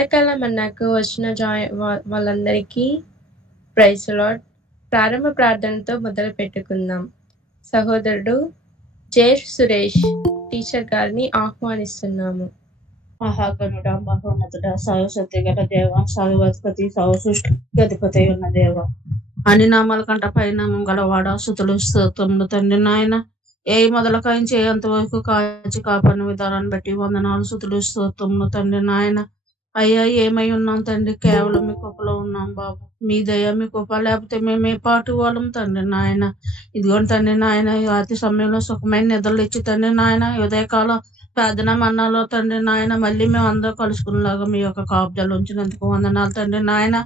కొత్తకాలం అన్నాక వచ్చిన వాళ్ళందరికీ ప్రైజ్ లార్డ్. ప్రారంభ ప్రార్థనతో మొదలు పెట్టుకుందాం. సహోదరుడు జే సురేష్ టీచర్ గారిని ఆహ్వానిస్తున్నాము. మహాగణుడ, మహోన్నతుడ, సర్వశక్తి గల దేవ, సర్వధిపతి, సర్వసృష్టిపతి ఉన్న దేవ, అన్ని నామాల కంట పరిణామం గలవాడ, సుతులు స్తోత్రములు తండ్రి నాయన. ఏ మొదలకాయించి అంతవరకు కాచి కాపాడిన విధానాన్ని బట్టి వందనాలు, సుతులు స్తోత్రములు తండ్రి నాయన. అయ్యా ఏమై ఉన్నాం తండ్రి, కేవలం మీ కృపలో ఉన్నాం బాబు. మీ దయ మీ కృప లేకపోతే మేము ఏ పాటు వాళ్ళం తండ్రి నాయన. ఇదిగోండి తండ్రి నాయన, రాత్రి సమయంలో సుఖమైన నిద్రలు ఇచ్చి తండ్రి నాయన, ఉదయకాల ప్రార్థన మన్నాలో తండ్రి నాయన మళ్ళీ మేము అందరూ కలుసుకునేలాగా మీ యొక్క కాపుదలు ఉంచినందుకు వందనాలు తండ్రి నాయన.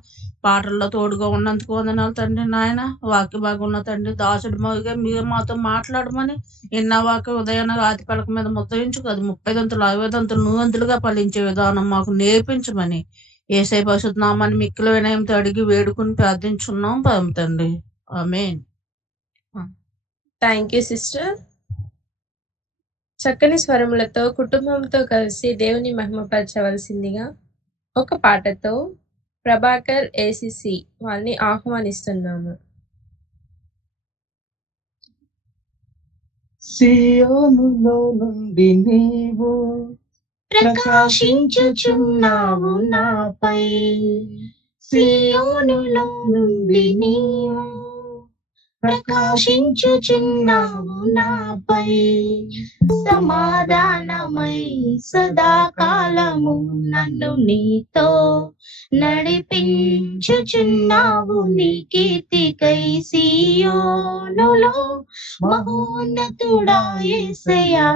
పాటల్లో తోడుగా ఉన్నందుకు వందనాలు తండ్రి నాయన. వాక్య భాగం ఉన్న తండ్రి దాసుడు మోగా మీరు మాతో మాట్లాడమని ఎన్న వాక్య ఉదయాన రాతి పలక మీద ముద్రించు కదా 30 దంతులు 60 దంతులు 100 దంతులుగా ఫలించే విధానం మాకు నేర్పించమని యేసయ్య పరిశుద్ధ నామాన్ని మిక్కిలి వినయంతో అడిగి వేడుకుని ప్రార్థించున్నాం పరమ తండ్రి. ఆమేన్. Thank you sister. చక్కని స్వరములతో కుటుంబంతో కలిసి దేవుని మహిమపరచవలసిందిగా ఒక పాటతో ప్రభాకర్ ఏసీసీ వాళ్ళని ఆహ్వానిస్తున్నాము. సియోనులో నుండి నీవు ప్రకాశించుచున్నావు నాపై, సియోనులో నుండి నీవు ప్రకాశించుచున్నావు నాపై, సమాధానమై సదాకాలము నన్ను నీతో నడిపించుచున్నావు నీ కీర్తికై, సియోనులో మహోన్నతుడా యేసయ్యా.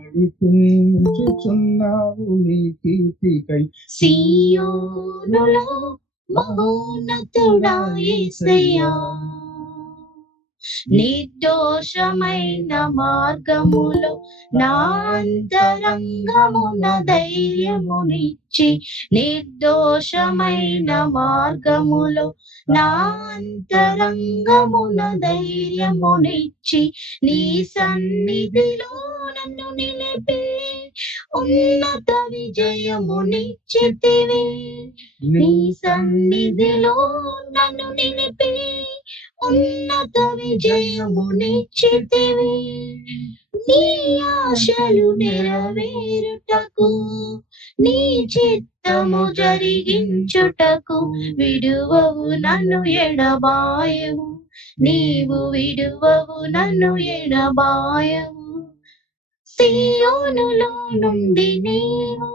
నడిపించుచున్నావు నీ కీర్తికై, సియోనులో మహోన్నతుడా యేసయ్యా. నిర్దోషమైన మార్గములో నా అంతరంగమున ధైర్యమునిచ్చి, నిర్దోషమైన మార్గములో నా అంతరంగమున ధైర్యమునిచ్చి, నీ సన్నిధిలో నన్ను నిలిపి ఉన్నత విజయమునిచ్చితివి, నీ సన్నిధిలో నన్ను నిలిపి ఉన్నత విజయమునిచ్చితివి. నీ ఆశలు నెరవేరుటకు, నీ చిత్తము జరిగించుటకు విడువవు నన్ను ఎడబాయవు, నీవు విడువవు నన్ను ఎడబాయవు. సియోనులో నుండి నీవు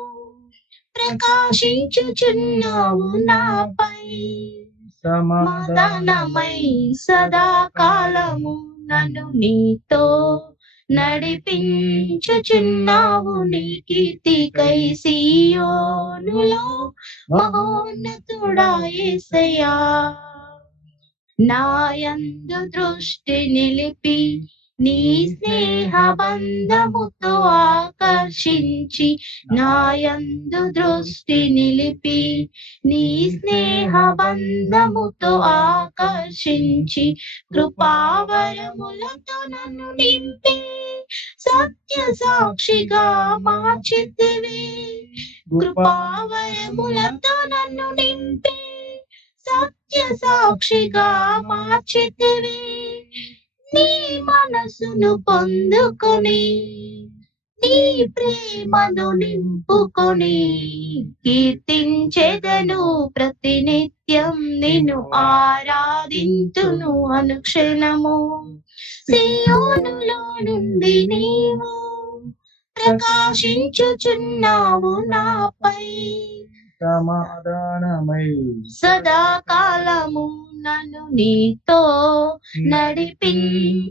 ప్రకాశించుచున్నావు నాపై, సమాధానమై సదాకాలము నన్ను నీతో నడిపించుచున్నావు నీ కీర్తికై, సియోనులో మహోన్నతుడా యేసయ్యా. నా యందు దృష్టి నిలిపి నీ స్నేహ బంధముతో ఆకర్షించి, నా యందు దృష్టి నిలిపి నీ స్నేహ బంధముతో ఆకర్షించి, కృపావరములతో నన్ను నింపి సత్య సాక్షిగా మార్చితివి, కృపావరములతో నన్ను నింపి సత్య సాక్షిగా మార్చితివి. నీ మనసును పొందుకొని నీ ప్రేమను నింపుకొని, కీర్తించెదను ప్రతినిత్యం నిన్ను ఆరాధింతును అనుక్షణము. సియోనులో నుండి నీవు ప్రకాశించుచున్నావు నాపై, సమాధానమై సదాకాలము నన్ను నీతో నడిపించుచున్నావు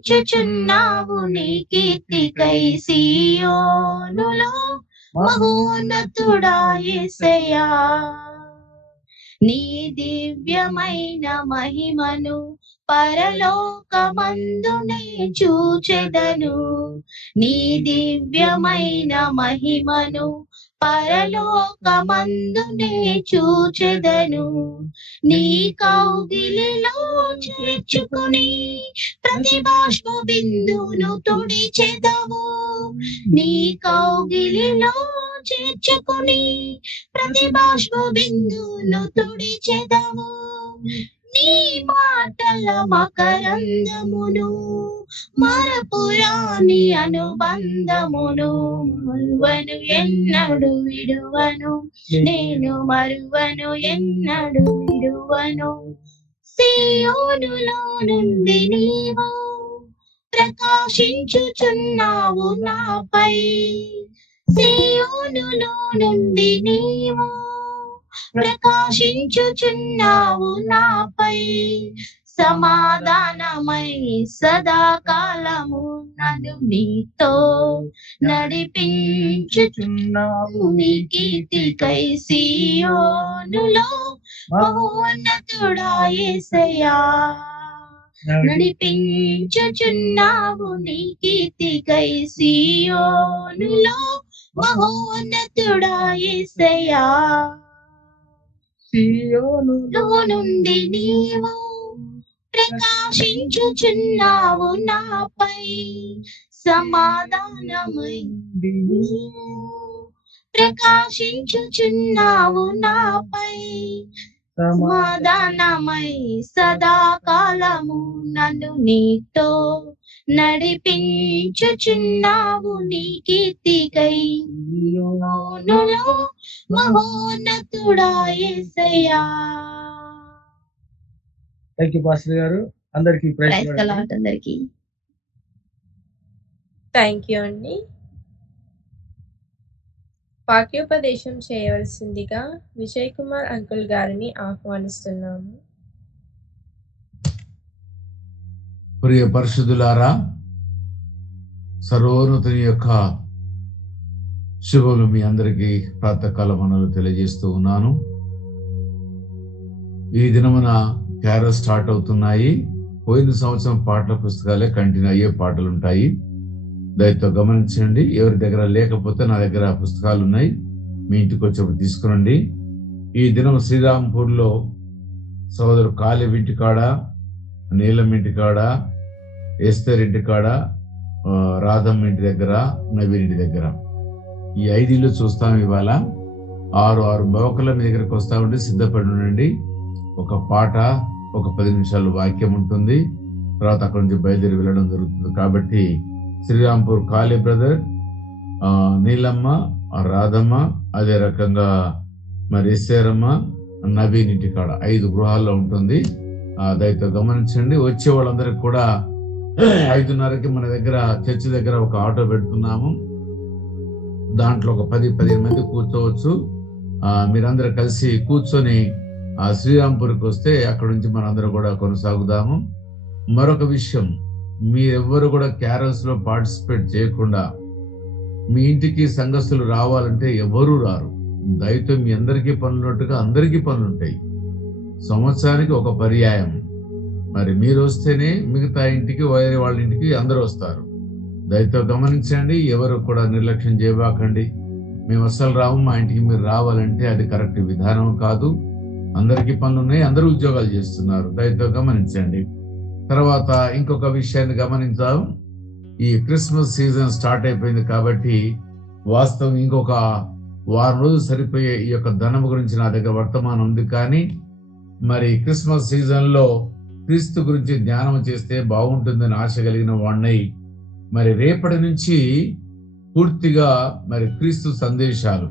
నీ కీర్తికై, సియోనులో మహోన్నతుడా యేసయ్యా. నీ దివ్యమైన మహిమను పరలోకమందునే చూచెదను, నీ దివ్యమైన మహిమను పరలోకమందునే చూచెదను. నీ కౌగిలిలో చేర్చుకుని ప్రతి బాష్ప బిందును తుడిచెదవు, నీ కౌగిలిలో చేర్చుకుని ప్రతి బాష్ప బిందును తుడిచెదము. నీ మాటల మకరందమును మరపురాని అనుబంధమును మరువను ఎన్నడు విడువను, నేను మరువను ఎన్నడు విడువను. సీయోనులో నుండి నీవు ప్రకాశించుచున్నావు నాపై, సీయోనులో నుండి నీవు ప్రకాశించుచున్నావు నాపై. సమాధానమై సదాకాలము నన్ను నీతో నడిపించుచున్నావు. నీ కీర్తికై సీయోనులో మహోన్నతుడా యేసయ్యా నడిపించుచున్నావు. నీ కీర్తికై సీయోనులో మహోన్నతుడా యేసయ్యా. సీయోనులో నుండి నీవు ప్రకాశించుచున్నావు నాపై, సమాధానమై ప్రకాశించుచున్నావు నాపై. సమాధానమై సదాకాలము నన్ను నీతో నడిపించుచున్నావు. నీ కీర్తికై సీయోనులో మహోన్నతుడా యేసయ్యా. థాంక్ యూ పాస్టర్ గారు. అందరికీ ప్రైజ్ ది లార్డ్. అందరికీ థ్యాంక్ యూ అండి. వాక్యోపదేశం చేయవలసిందిగా విజయ్ కుమార్ అంకుల్ గారిని ఆహ్వానిస్తున్నాము. ప్రియ పరిశుద్ధులారా, సర్వోన్నతుని యొక్క శుభములు మీ అందరికీ ప్రాతకాల మనలు తెలియజేస్తూ ఉన్నాను. ఈ దినమున క్యారల్ స్టార్ట్ అవుతున్నాయి. పోయిన సంవత్సరం పాటల పుస్తకాలే కంటిన్యూ అయ్యే పాటలు ఉంటాయి. దయతో గమనించండి. ఎవరి దగ్గర లేకపోతే నా దగ్గర పుస్తకాలు ఉన్నాయి, మీ ఇంటికి వచ్చేప్పుడు తీసుకురండి. ఈ దినం శ్రీరాంపూర్లో సోదరు కాళీ ఇంటికాడ, నీలం ఇంటికాడ, ఎస్తర్ ఇంటికాడ, రాధమ్మ ఇంటి దగ్గర, నవీన్ ఇంటి దగ్గర ఈ 5 ఇళ్ళు చూస్తాం. ఇవాళ 6 మోకల మీ దగ్గరకు వస్తా ఉండి సిద్ధపడి ఉండండి. ఒక పాట, ఒక 10 నిమిషాలు వాక్యం ఉంటుంది. తర్వాత అక్కడి నుంచి బయలుదేరి వెళ్ళడం జరుగుతుంది. కాబట్టి శ్రీరాంపూర్ కాళీ బ్రదర్, నీలమ్మ, రాధమ్మ, అదే రకంగా మరి ఎస్సేరమ్మ, నవీన్ ఇంటికాడ 5 గృహాల్లో ఉంటుంది. దయతో గమనించండి. వచ్చే వాళ్ళందరికి కూడా 5:30కి మన దగ్గర చర్చి దగ్గర ఒక ఆటో పెడుతున్నాము. దాంట్లో ఒక 10-15 మంది కూర్చోవచ్చు. మీరందరూ కలిసి కూర్చొని శ్రీరాంపూర్కి వస్తే అక్కడ నుంచి మనందరూ కూడా కొనసాగుదాము. మరొక విషయం, మీరెవ్వరు కూడా క్యారల్స్ లో పార్టిసిపేట్ చేయకుండా మీ ఇంటికి సంఘస్థులు రావాలంటే ఎవరూ రారు. దయతో మీ అందరికీ పనులున్నట్టుగా అందరికీ పనులుంటాయి. సంవత్సరానికి ఒక పర్యాయం. మరి మీరు వస్తేనే మిగతా ఇంటికి, వేరే వాళ్ళ ఇంటికి అందరూ వస్తారు. దయతో గమనించండి. ఎవరు కూడా నిర్లక్ష్యం చేయబాకండి. మేము అస్సలు రాము, మా ఇంటికి మీరు రావాలంటే అది కరెక్ట్ విధానం కాదు. అందరికీ పనులు ఉన్నాయి, అందరూ ఉద్యోగాలు చేస్తున్నారు. దయతో గమనించండి. తర్వాత ఇంకొక విషయాన్ని గమనించాం. ఈ క్రిస్మస్ సీజన్ స్టార్ట్ అయిపోయింది కాబట్టి వాస్తవం ఇంకొక 1 వారం రోజులు సరిపోయే ఈ యొక్క ధనం గురించి నా దగ్గర వర్తమానం ఉంది. కానీ మరి క్రిస్మస్ సీజన్ లో క్రీస్తు గురించి ధ్యానం చేస్తే బాగుంటుందని ఆశ కలిగిన వాడినై మరి రేపటి నుంచి పూర్తిగా మరి క్రీస్తు సందేశాలు,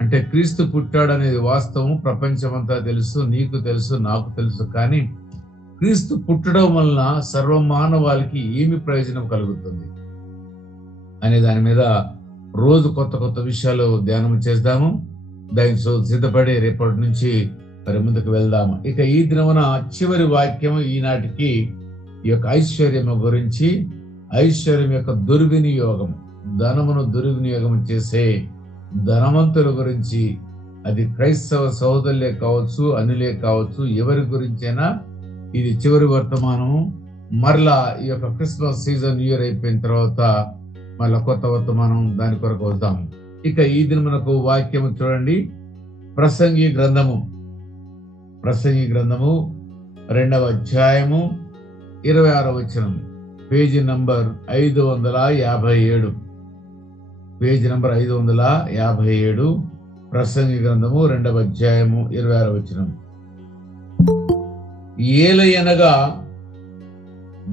అంటే క్రీస్తు పుట్టాడనేది వాస్తవం, ప్రపంచమంతా తెలుసు, నీకు తెలుసు, నాకు తెలుసు. కానీ క్రీస్తు పుట్టడం వలన సర్వమానవాళికి ఏమి ప్రయోజనం కలుగుతుంది అనే దాని మీద రోజు కొత్త కొత్త విషయాలు ధ్యానం చేద్దాము. దానికి సిద్ధపడి రేపటి నుంచి మరి ముందుకు వెళ్దాము. ఇక ఈ దినమున చివరి వాక్యం ఈనాటికి ఈ యొక్క ఐశ్వర్యం గురించి, ఐశ్వర్యం యొక్క దుర్వినియోగం, ధనమును దుర్వినియోగం చేసే ధనవంతుల గురించి. అది క్రైస్తవ సహోదరులే కావచ్చు, అన్యులే కావచ్చు, ఎవరి గురించైనా ఇది చివరి వర్తమానము. మరలా ఈ యొక్క క్రిస్మస్ సీజన్ న్యూ ఇయర్ అయిపోయిన తర్వాత మళ్ళా కొత్త వర్తమానం దాని కొరకు వద్దాం. ఇక ఈ దినమునకు వాక్యము చూడండి. ప్రసంగి గ్రంథము 2వ అధ్యాయము 26వ వచనం, పేజీ నంబర్ 557. పేజీ నంబర్ 557, ప్రసంగి గ్రంథము 2వ అధ్యాయము 26వ వచనం. ఏలయనగా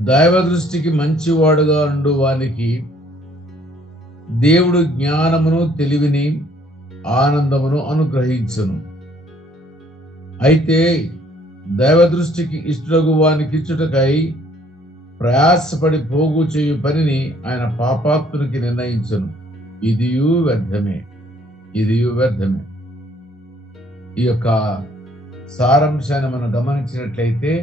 దైవ దృష్టికి మంచివాడుగా ఉండు వానికి దేవుడు జ్ఞానమును, తెలివిని, ఆనందమును అనుగ్రహించును. అయితే దైవ దృష్టికి ఇష్టగు వానికి ఇచ్చుటకై ప్రయాసపడి పోగు చేయు పనిని ఆయన పాపాత్మునికి నిర్ణయించును. ఇదియు వ్యర్థమే. ఈ యొక్క సారాంశాన్ని మనం గమనించినట్లయితే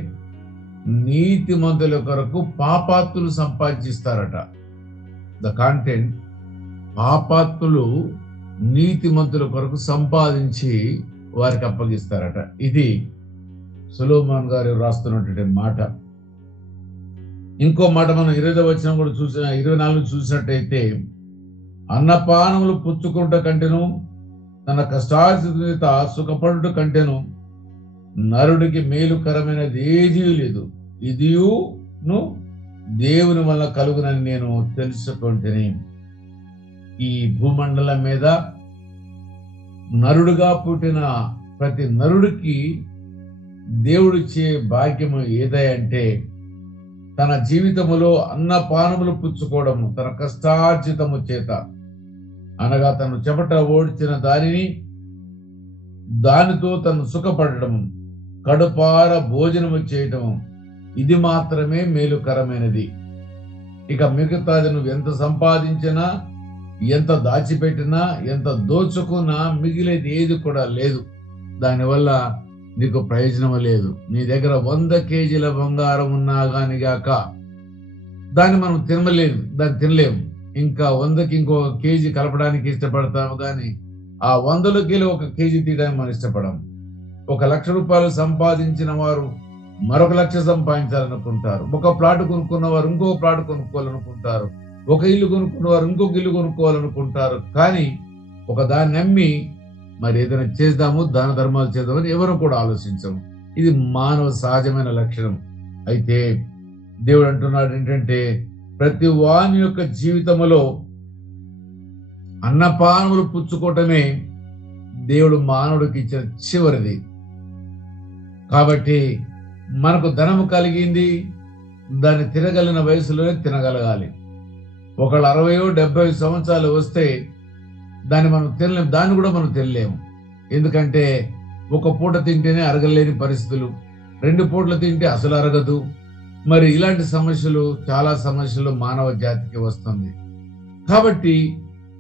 నీతిమంతుల కొరకు పాపాత్ములు సంపాదిస్తారట. ద కాంటెంట్, పాపాత్ములు నీతిమంతుల కొరకు సంపాదించి వారికి అప్పగిస్తారట. ఇది సొలొమోను గారు రాస్తున్నటువంటి మాట. ఇంకో మాట మనం 20వ వచనం కూడా 24 చూసినట్టయితే, అన్నపానములు పుచ్చుకుంట కంటెను, తన కష్టార్జిత సుఖపడుట కంటెను నరుడికి మేలుకరమైనది ఏదీ లేదు. ఇదియును దేవుని వల్ల కలుగునని నేను తెలుసుకుంటేనే. ఈ భూమండలం మీద నరుడుగా పుట్టిన ప్రతి నరుడికి దేవుడిచ్చే భాగ్యము ఏదంటే తన జీవితములో అన్నపానములు పుచ్చుకోవడము, తన కష్టార్జితము చేత, అనగా తను చెమట ఓడ్చిన దానితో తను సుఖపడటము, కడుపార భోజనము చేయటము, ఇది మాత్రమే మేలుకరమైనది. ఇక మిగతాది నువ్వు ఎంత సంపాదించినా, ఎంత దాచిపెట్టినా, ఎంత దోచుకున్నా మిగిలేది ఏది కూడా లేదు. దానివల్ల నీకు ప్రయోజనం లేదు. నీ దగ్గర 100 కేజీల బంగారం ఉన్నా గాని గాక దాన్ని మనం తినలేము. ఇంకా 100కి ఇంకో కేజీ కలపడానికి ఇష్టపడతాము, కానీ ఆ 100లోకి 1 కేజీ తీయడానికి మనం ఇష్టపడం. 1 లక్ష రూపాయలు సంపాదించిన వారు మరొక 1 లక్ష సంపాదించాలనుకుంటారు. ఒక ప్లాట్ కొనుక్కున్న వారు ఇంకో ప్లాట్ కొనుక్కోవాలనుకుంటారు. ఒక ఇల్లు కొనుక్కున్న వారు ఇంకొక ఇల్లు కొనుక్కోవాలనుకుంటారు. కానీ ఒక దాన్ని నమ్మి మరి ఏదైనా చేద్దాము, దాన ధర్మాలు చేద్దామని ఎవరు కూడా ఆలోచించము. ఇది మానవ సహజమైన లక్షణం. అయితే దేవుడు అంటున్నాడు ఏంటంటే, ప్రతి వాని యొక్క జీవితంలో అన్నపానములు పుచ్చుకోవటమే దేవుడు మానవుడికి ఇచ్చిన చివరిది. కాబట్టి మనకు ధనము కలిగింది, దాన్ని తినగలిగిన వయసులోనే తినగలగాలి. ఒకళ్ళు 60-70 సంవత్సరాలు వస్తే దాన్ని మనం తినలేము, దాన్ని కూడా మనం తినలేము. ఎందుకంటే 1 పూట తింటేనే అరగలేని పరిస్థితులు, 2 పూటలు తింటే అసలు అరగదు. మరి ఇలాంటి సమస్యలు, చాలా సమస్యలు మానవ జాతికి వస్తుంది. కాబట్టి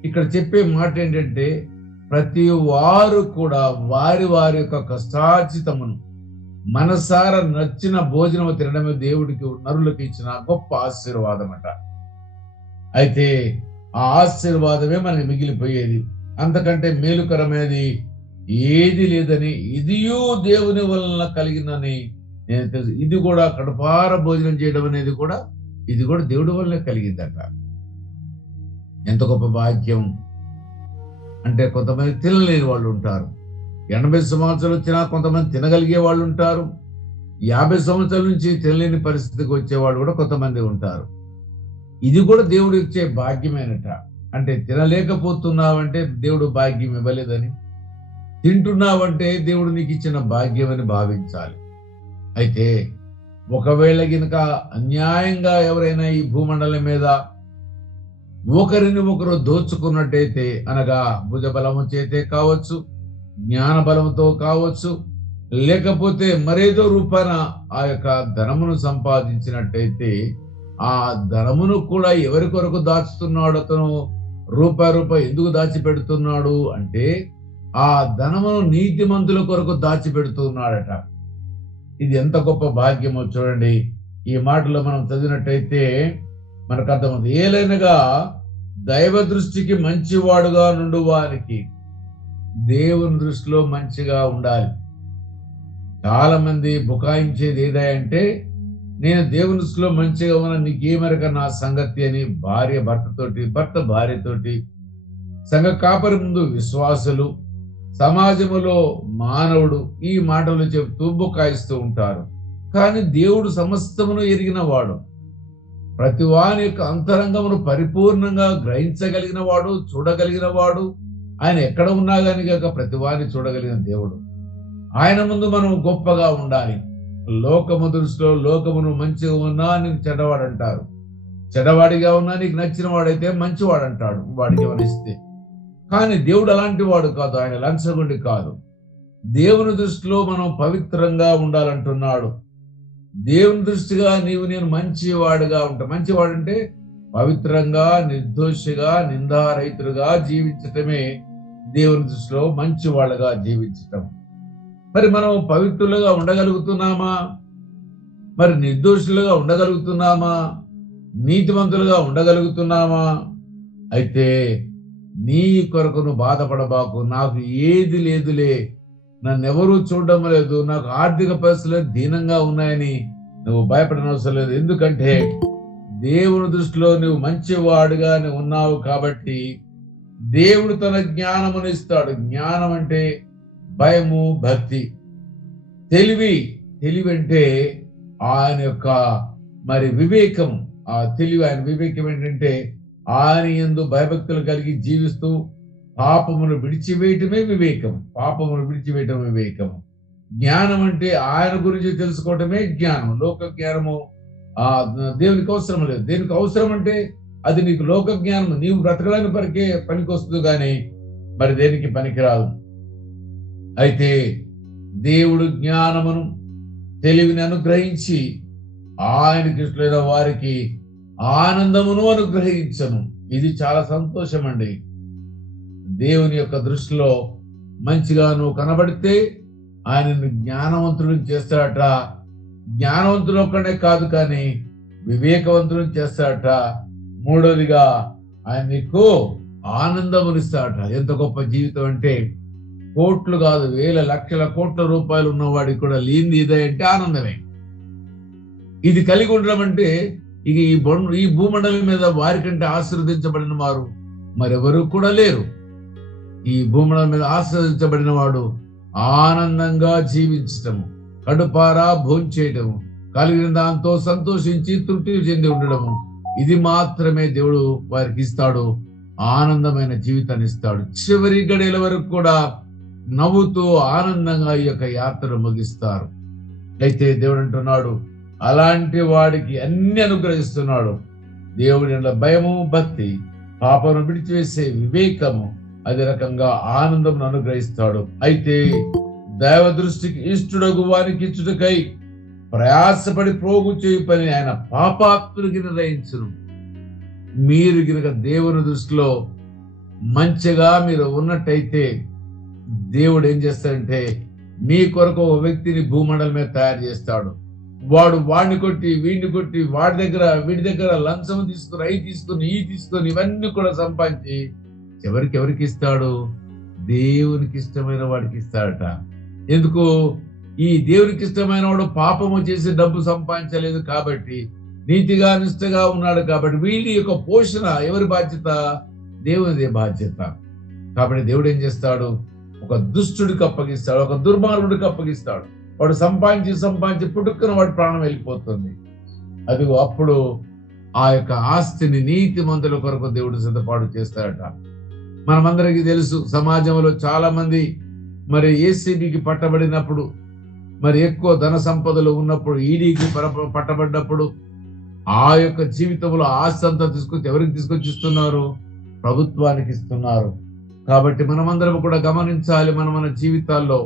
ఇక్కడ చెప్పే మాట ఏంటంటే, ప్రతి వారు కూడా వారి యొక్క కష్టార్జితమును మనసారా నచ్చిన భోజనం తినడమే దేవుడికి, నరులకు ఇచ్చిన గొప్ప ఆశీర్వాదం అట. అయితే ఆ ఆశీర్వాదమే మనకి మిగిలిపోయేది. అంతకంటే మేలుకరమైనది ఏది లేదని, ఇదియూ దేవుని వలన కలిగినని నేను తెలుసు. ఇది కూడా కడుపార భోజనం చేయడం అనేది కూడా, ఇది కూడా దేవుడి వల్లనే కలిగిందట. ఎంత గొప్ప భాగ్యం అంటే, కొంతమంది తినలేని వాళ్ళు ఉంటారు. 80 సంవత్సరాలు వచ్చినా కొంతమంది తినగలిగే వాళ్ళు ఉంటారు. 50 సంవత్సరాల నుంచి తినలేని పరిస్థితికి వచ్చేవాళ్ళు కూడా కొంతమంది ఉంటారు. ఇది కూడా దేవుడు ఇచ్చే భాగ్యమేనట. అంటే తినలేకపోతున్నావంటే దేవుడు భాగ్యం ఇవ్వలేదని, తింటున్నావంటే దేవుడు నీకు ఇచ్చిన భాగ్యం అని భావించాలి. అయితే ఒకవేళ గినక అన్యాయంగా ఎవరైనా ఈ భూమండలం మీద ఒకరిని ఒకరు దోచుకున్నట్టయితే, అనగా భుజబలము చేతే కావచ్చు, జ్ఞాన బలంతో కావచ్చు, లేకపోతే మరేదో రూపాన ఆ యొక్క ధనమును సంపాదించినట్టయితే, ఆ ధనమును కూడా ఎవరి కొరకు దాచుతున్నాడు అతను? రూపాయి ఎందుకు దాచిపెడుతున్నాడు అంటే, ఆ ధనమును నీతిమంతుల కొరకు దాచిపెడుతున్నాడట. ఇది ఎంత గొప్ప భాగ్యమో చూడండి. ఈ మాటలో మనం చదివినట్టయితే మనకు అర్థమవుతుంది. ఏలైనగా దైవ దృష్టికి మంచివాడుగా నుండు వారికి, దేవుని దృష్టిలో మంచిగా ఉండాలి. చాలా మంది బుకాయించేది ఏదంటే, నేను దేవుని దృష్టిలో మంచిగా ఉన్నా, నీకేమరక నా సంగతి అని భార్య భర్తతోటి, భర్త భార్యతోటి, సంఘ కాపరి ముందు విశ్వాసులు, సమాజములో మానవుడు ఈ మాటలు చెబుతూ బుకాయిస్తూ ఉంటారు. కానీ దేవుడు సమస్తమును ఎరిగిన వాడు. ప్రతి వాని యొక్క అంతరంగమును పరిపూర్ణంగా గ్రహించగలిగిన వాడు, చూడగలిగిన వాడు. ఆయన ఎక్కడ ఉన్నా గాని కాక ప్రతి వారిని చూడగలిగిన దేవుడు. ఆయన ముందు మనం గొప్పగా ఉండాలి. లోకము దృష్టిలో లోకమును మంచిగా ఉన్నా నీకు చెడ్డవాడు అంటారు, చెడ్డవాడిగా ఉన్నా నీకు నచ్చిన వాడైతే మంచివాడు అంటాడు వాడికి ఏమనిస్తే. కానీ దేవుడు అలాంటి వాడు కాదు, ఆయన లంచగొండి కాదు. దేవుని దృష్టిలో మనం పవిత్రంగా ఉండాలంటున్నాడు. దేవుని దృష్టిగా నేను మంచివాడుగా ఉంటా. మంచివాడంటే పవిత్రంగా, నిర్దోషిగా, నిందారహితులుగా జీవించటమే దేవుని దృష్టిలో మంచివాళ్ళగా జీవించటం. మరి మనం పవిత్రులుగా ఉండగలుగుతున్నామా? మరి నిర్దోషులుగా ఉండగలుగుతున్నామా? నీతివంతులుగా ఉండగలుగుతున్నామా? అయితే నీ కొరకు నువ్వు బాధపడబాకు. నాకు ఏది లేదులే, నన్నెవరూ చూడడం లేదు, నాకు ఆర్థిక పరిస్థితులు దీనంగా ఉన్నాయని నువ్వు భయపడనవసరం లేదు. ఎందుకంటే దేవుని దృష్టిలో నువ్వు మంచివాడుగా ఉన్నావు కాబట్టి దేవుడు తన జ్ఞానమును ఇస్తాడు. జ్ఞానం అంటే భయము, భక్తి. తెలివి అంటే ఆయన యొక్క మరి వివేకం. ఆ తెలివి, ఆయన వివేకం ఏంటంటే ఆయన యందు భయభక్తులు కలిగి జీవిస్తూ పాపమును విడిచివేయటమే వివేకం. పాపమును విడిచివేయటం వివేకము. జ్ఞానం అంటే ఆయన గురించి తెలుసుకోవటమే జ్ఞానం. లోక జ్ఞానము దేవునికి అవసరం లేదు. దేనికి అవసరం అంటే అది నీకు లోక జ్ఞానం, నీవు బ్రతకడానికి పనికి వస్తుంది కానీ మరి దేనికి పనికిరాదు. అయితే దేవుడు జ్ఞానమును, తెలివిని అనుగ్రహించి ఆయనకి ఇష్టమైన వారికి ఆనందమును అనుగ్రహించను. ఇది చాలా సంతోషం అండి. దేవుని యొక్క దృష్టిలో మంచిగా నువ్వు కనబడితే ఆయన జ్ఞానవంతుడిని చేస్తాడట. జ్ఞానవంతుడు ఒక్కడే కాదు కానీ వివేకవంతుడిని చేస్తాడట. మూడోదిగా ఆయన నీకు ఆనందమునిస్తాడట. ఎంత గొప్ప జీవితం అంటే కోట్లు కాదు, వేల లక్షల కోట్ల రూపాయలు ఉన్నవాడికి కూడా లేనిది ఇదే అంటే ఆనందమే. ఇది కలిగి ఉండడం అంటే ఇక ఈ భూమండలం మీద వారికంటే ఆశీర్వదించబడిన వారు మరెవరు కూడా లేరు. ఈ భూమండలం మీద ఆశీర్వదించబడిన వాడు ఆనందంగా జీవించటము, కడుపారా భోంచేయటము, కలిగిన దాంతో సంతోషించి తృప్తి చెంది ఉండడము, ఇది మాత్రమే దేవుడు వారికి ఇస్తాడు. ఆనందమైన జీవితాన్ని ఇస్తాడు. చివరి గడియల వరకు కూడా నవ్వుతూ ఆనందంగా ఈ యొక్క యాత్ర ముగిస్తారు. అయితే దేవుడు అంటున్నాడు అలాంటి వాడికి అన్ని అనుగ్రహిస్తున్నాడు. దేవుడి భయము, భక్తి, పాపను విడిచివేసే వివేకము, అదే రకంగా ఆనందమును అనుగ్రహిస్తాడు. అయితే దైవ దృష్టికి ఇష్టడగు వారికి ఇచ్చుటకై ప్రయాసపడి ప్రోగు చేయి పని ఆయన పాపాత్మునికి నిర్ణయించును. మీరు గినక దేవుని దృష్టిలో మంచిగా మీరు ఉన్నట్టయితే దేవుడు ఏం చేస్తాడంటే మీ కొరకు ఒక వ్యక్తిని భూమండలం మీద తయారు చేస్తాడు. వాడు వాడిని కొట్టి వీడిని కొట్టి వీడి దగ్గర లంచం తీసుకుని, అవి తీసుకుని ఇవన్నీ కూడా సంపాదించి ఎవరికి ఇస్తాడు? దేవునికి ఇష్టమైన వాడికి ఇస్తాడట. ఎందుకు? ఈ దేవునికి ఇష్టమైన వాడు పాపము చేసి డబ్బు సంపాదించలేదు కాబట్టి, నీతిగా నిష్ఠగా ఉన్నాడు కాబట్టి వీడి యొక్క పోషణ ఎవరి బాధ్యత? దేవునిదే బాధ్యత. కాబట్టి దేవుడు ఏం చేస్తాడు? ఒక దుష్టుడికి అప్పగిస్తాడు, ఒక దుర్మార్గుడికి అప్పగిస్తాడు. వాడు సంపాదించి పుట్టుకున్న వాడి ప్రాణం వెళ్ళిపోతుంది. అదిగో అప్పుడు ఆ యొక్క ఆస్తిని నీతిమంతుల కొరకు దేవుడు సిద్ధపాటు చేస్తాడట. మనమందరికీ తెలుసు, సమాజంలో చాలా మంది మరి ఏసీబీకి పట్టబడినప్పుడు, మరి ఎక్కువ ధన సంపదలు ఉన్నప్పుడు, ఈడీకి పట్టబడినప్పుడు ఆ యొక్క జీవితంలో ఆస్తి అంతా ఎవరికి తీసుకొచ్చి ఇస్తున్నారు? ప్రభుత్వానికి ఇస్తున్నారు. కాబట్టి మనమందరం కూడా గమనించాలి, మన జీవితాల్లో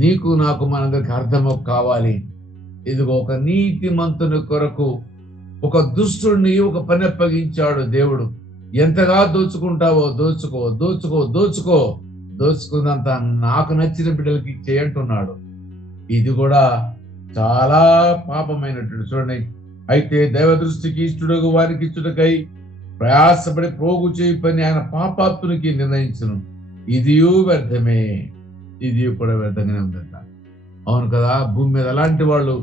నీకు నాకు మనందరికి అర్థం కావాలి. ఇదిగో ఒక నీతిమంతుని కొరకు ఒక దుష్టుడిని ఒక పని అప్పగించాడు దేవుడు. ఎంతగా దోచుకుంటావో దోచుకున్నంత నాకు నచ్చిన బిడ్డలకి చేయంటున్నాడు. ఇది కూడా చాలా పాపమైనటువంటి చూడండి. అయితే దైవ దృష్టికి ఇష్టడు వారికి ఇచ్చుటకై ప్రయాసపడి ప్రోగు చేయి పని ఆయన పాపాత్మునికి నిర్ణయించును. ఇదియూ వ్యర్థమే. ఇది కూడా వ్యర్థంగానే ఉందట. అవును కదా, భూమి మీద అలాంటి వాళ్ళు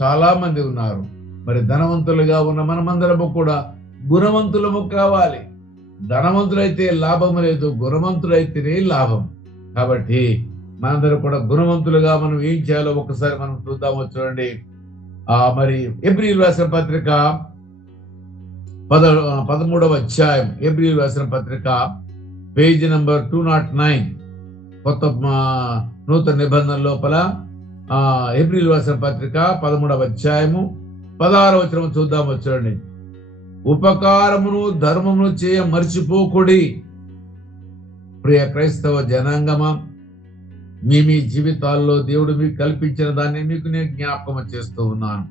చాలా మంది ఉన్నారు. మరి ధనవంతులుగా ఉన్న మనమందరము కూడా గుణవంతులము కావాలి. ధనవంతులైతే లాభం లేదు, గుణవంతులైతేనే లాభం. కాబట్టి మనందరూ కూడా గుణవంతులుగా మనం ఏం చేయాలో ఒకసారి మనం చూద్దాము. చూడండి, మరి హెబ్రీయులకు రాసిన పత్రిక 13వ అధ్యాయం హెబ్రీయులకు రాసిన పత్రిక పేజీ నంబర్ 209 కొత్త నూతన నిబంధన లోపల హెబ్రీయులకు రాసిన పత్రిక 13వ అధ్యాయము 16వ వచనం చూద్దాం. చూడండి. ఉపకారమును ధర్మమును చేయ మర్చిపోకుడి. ప్రియ క్రైస్తవ జనాంగమా, మీ జీవితాల్లో దేవుడు మీకు కల్పించిన దాన్ని మీకు నేను జ్ఞాపకం చేస్తూ ఉన్నాను.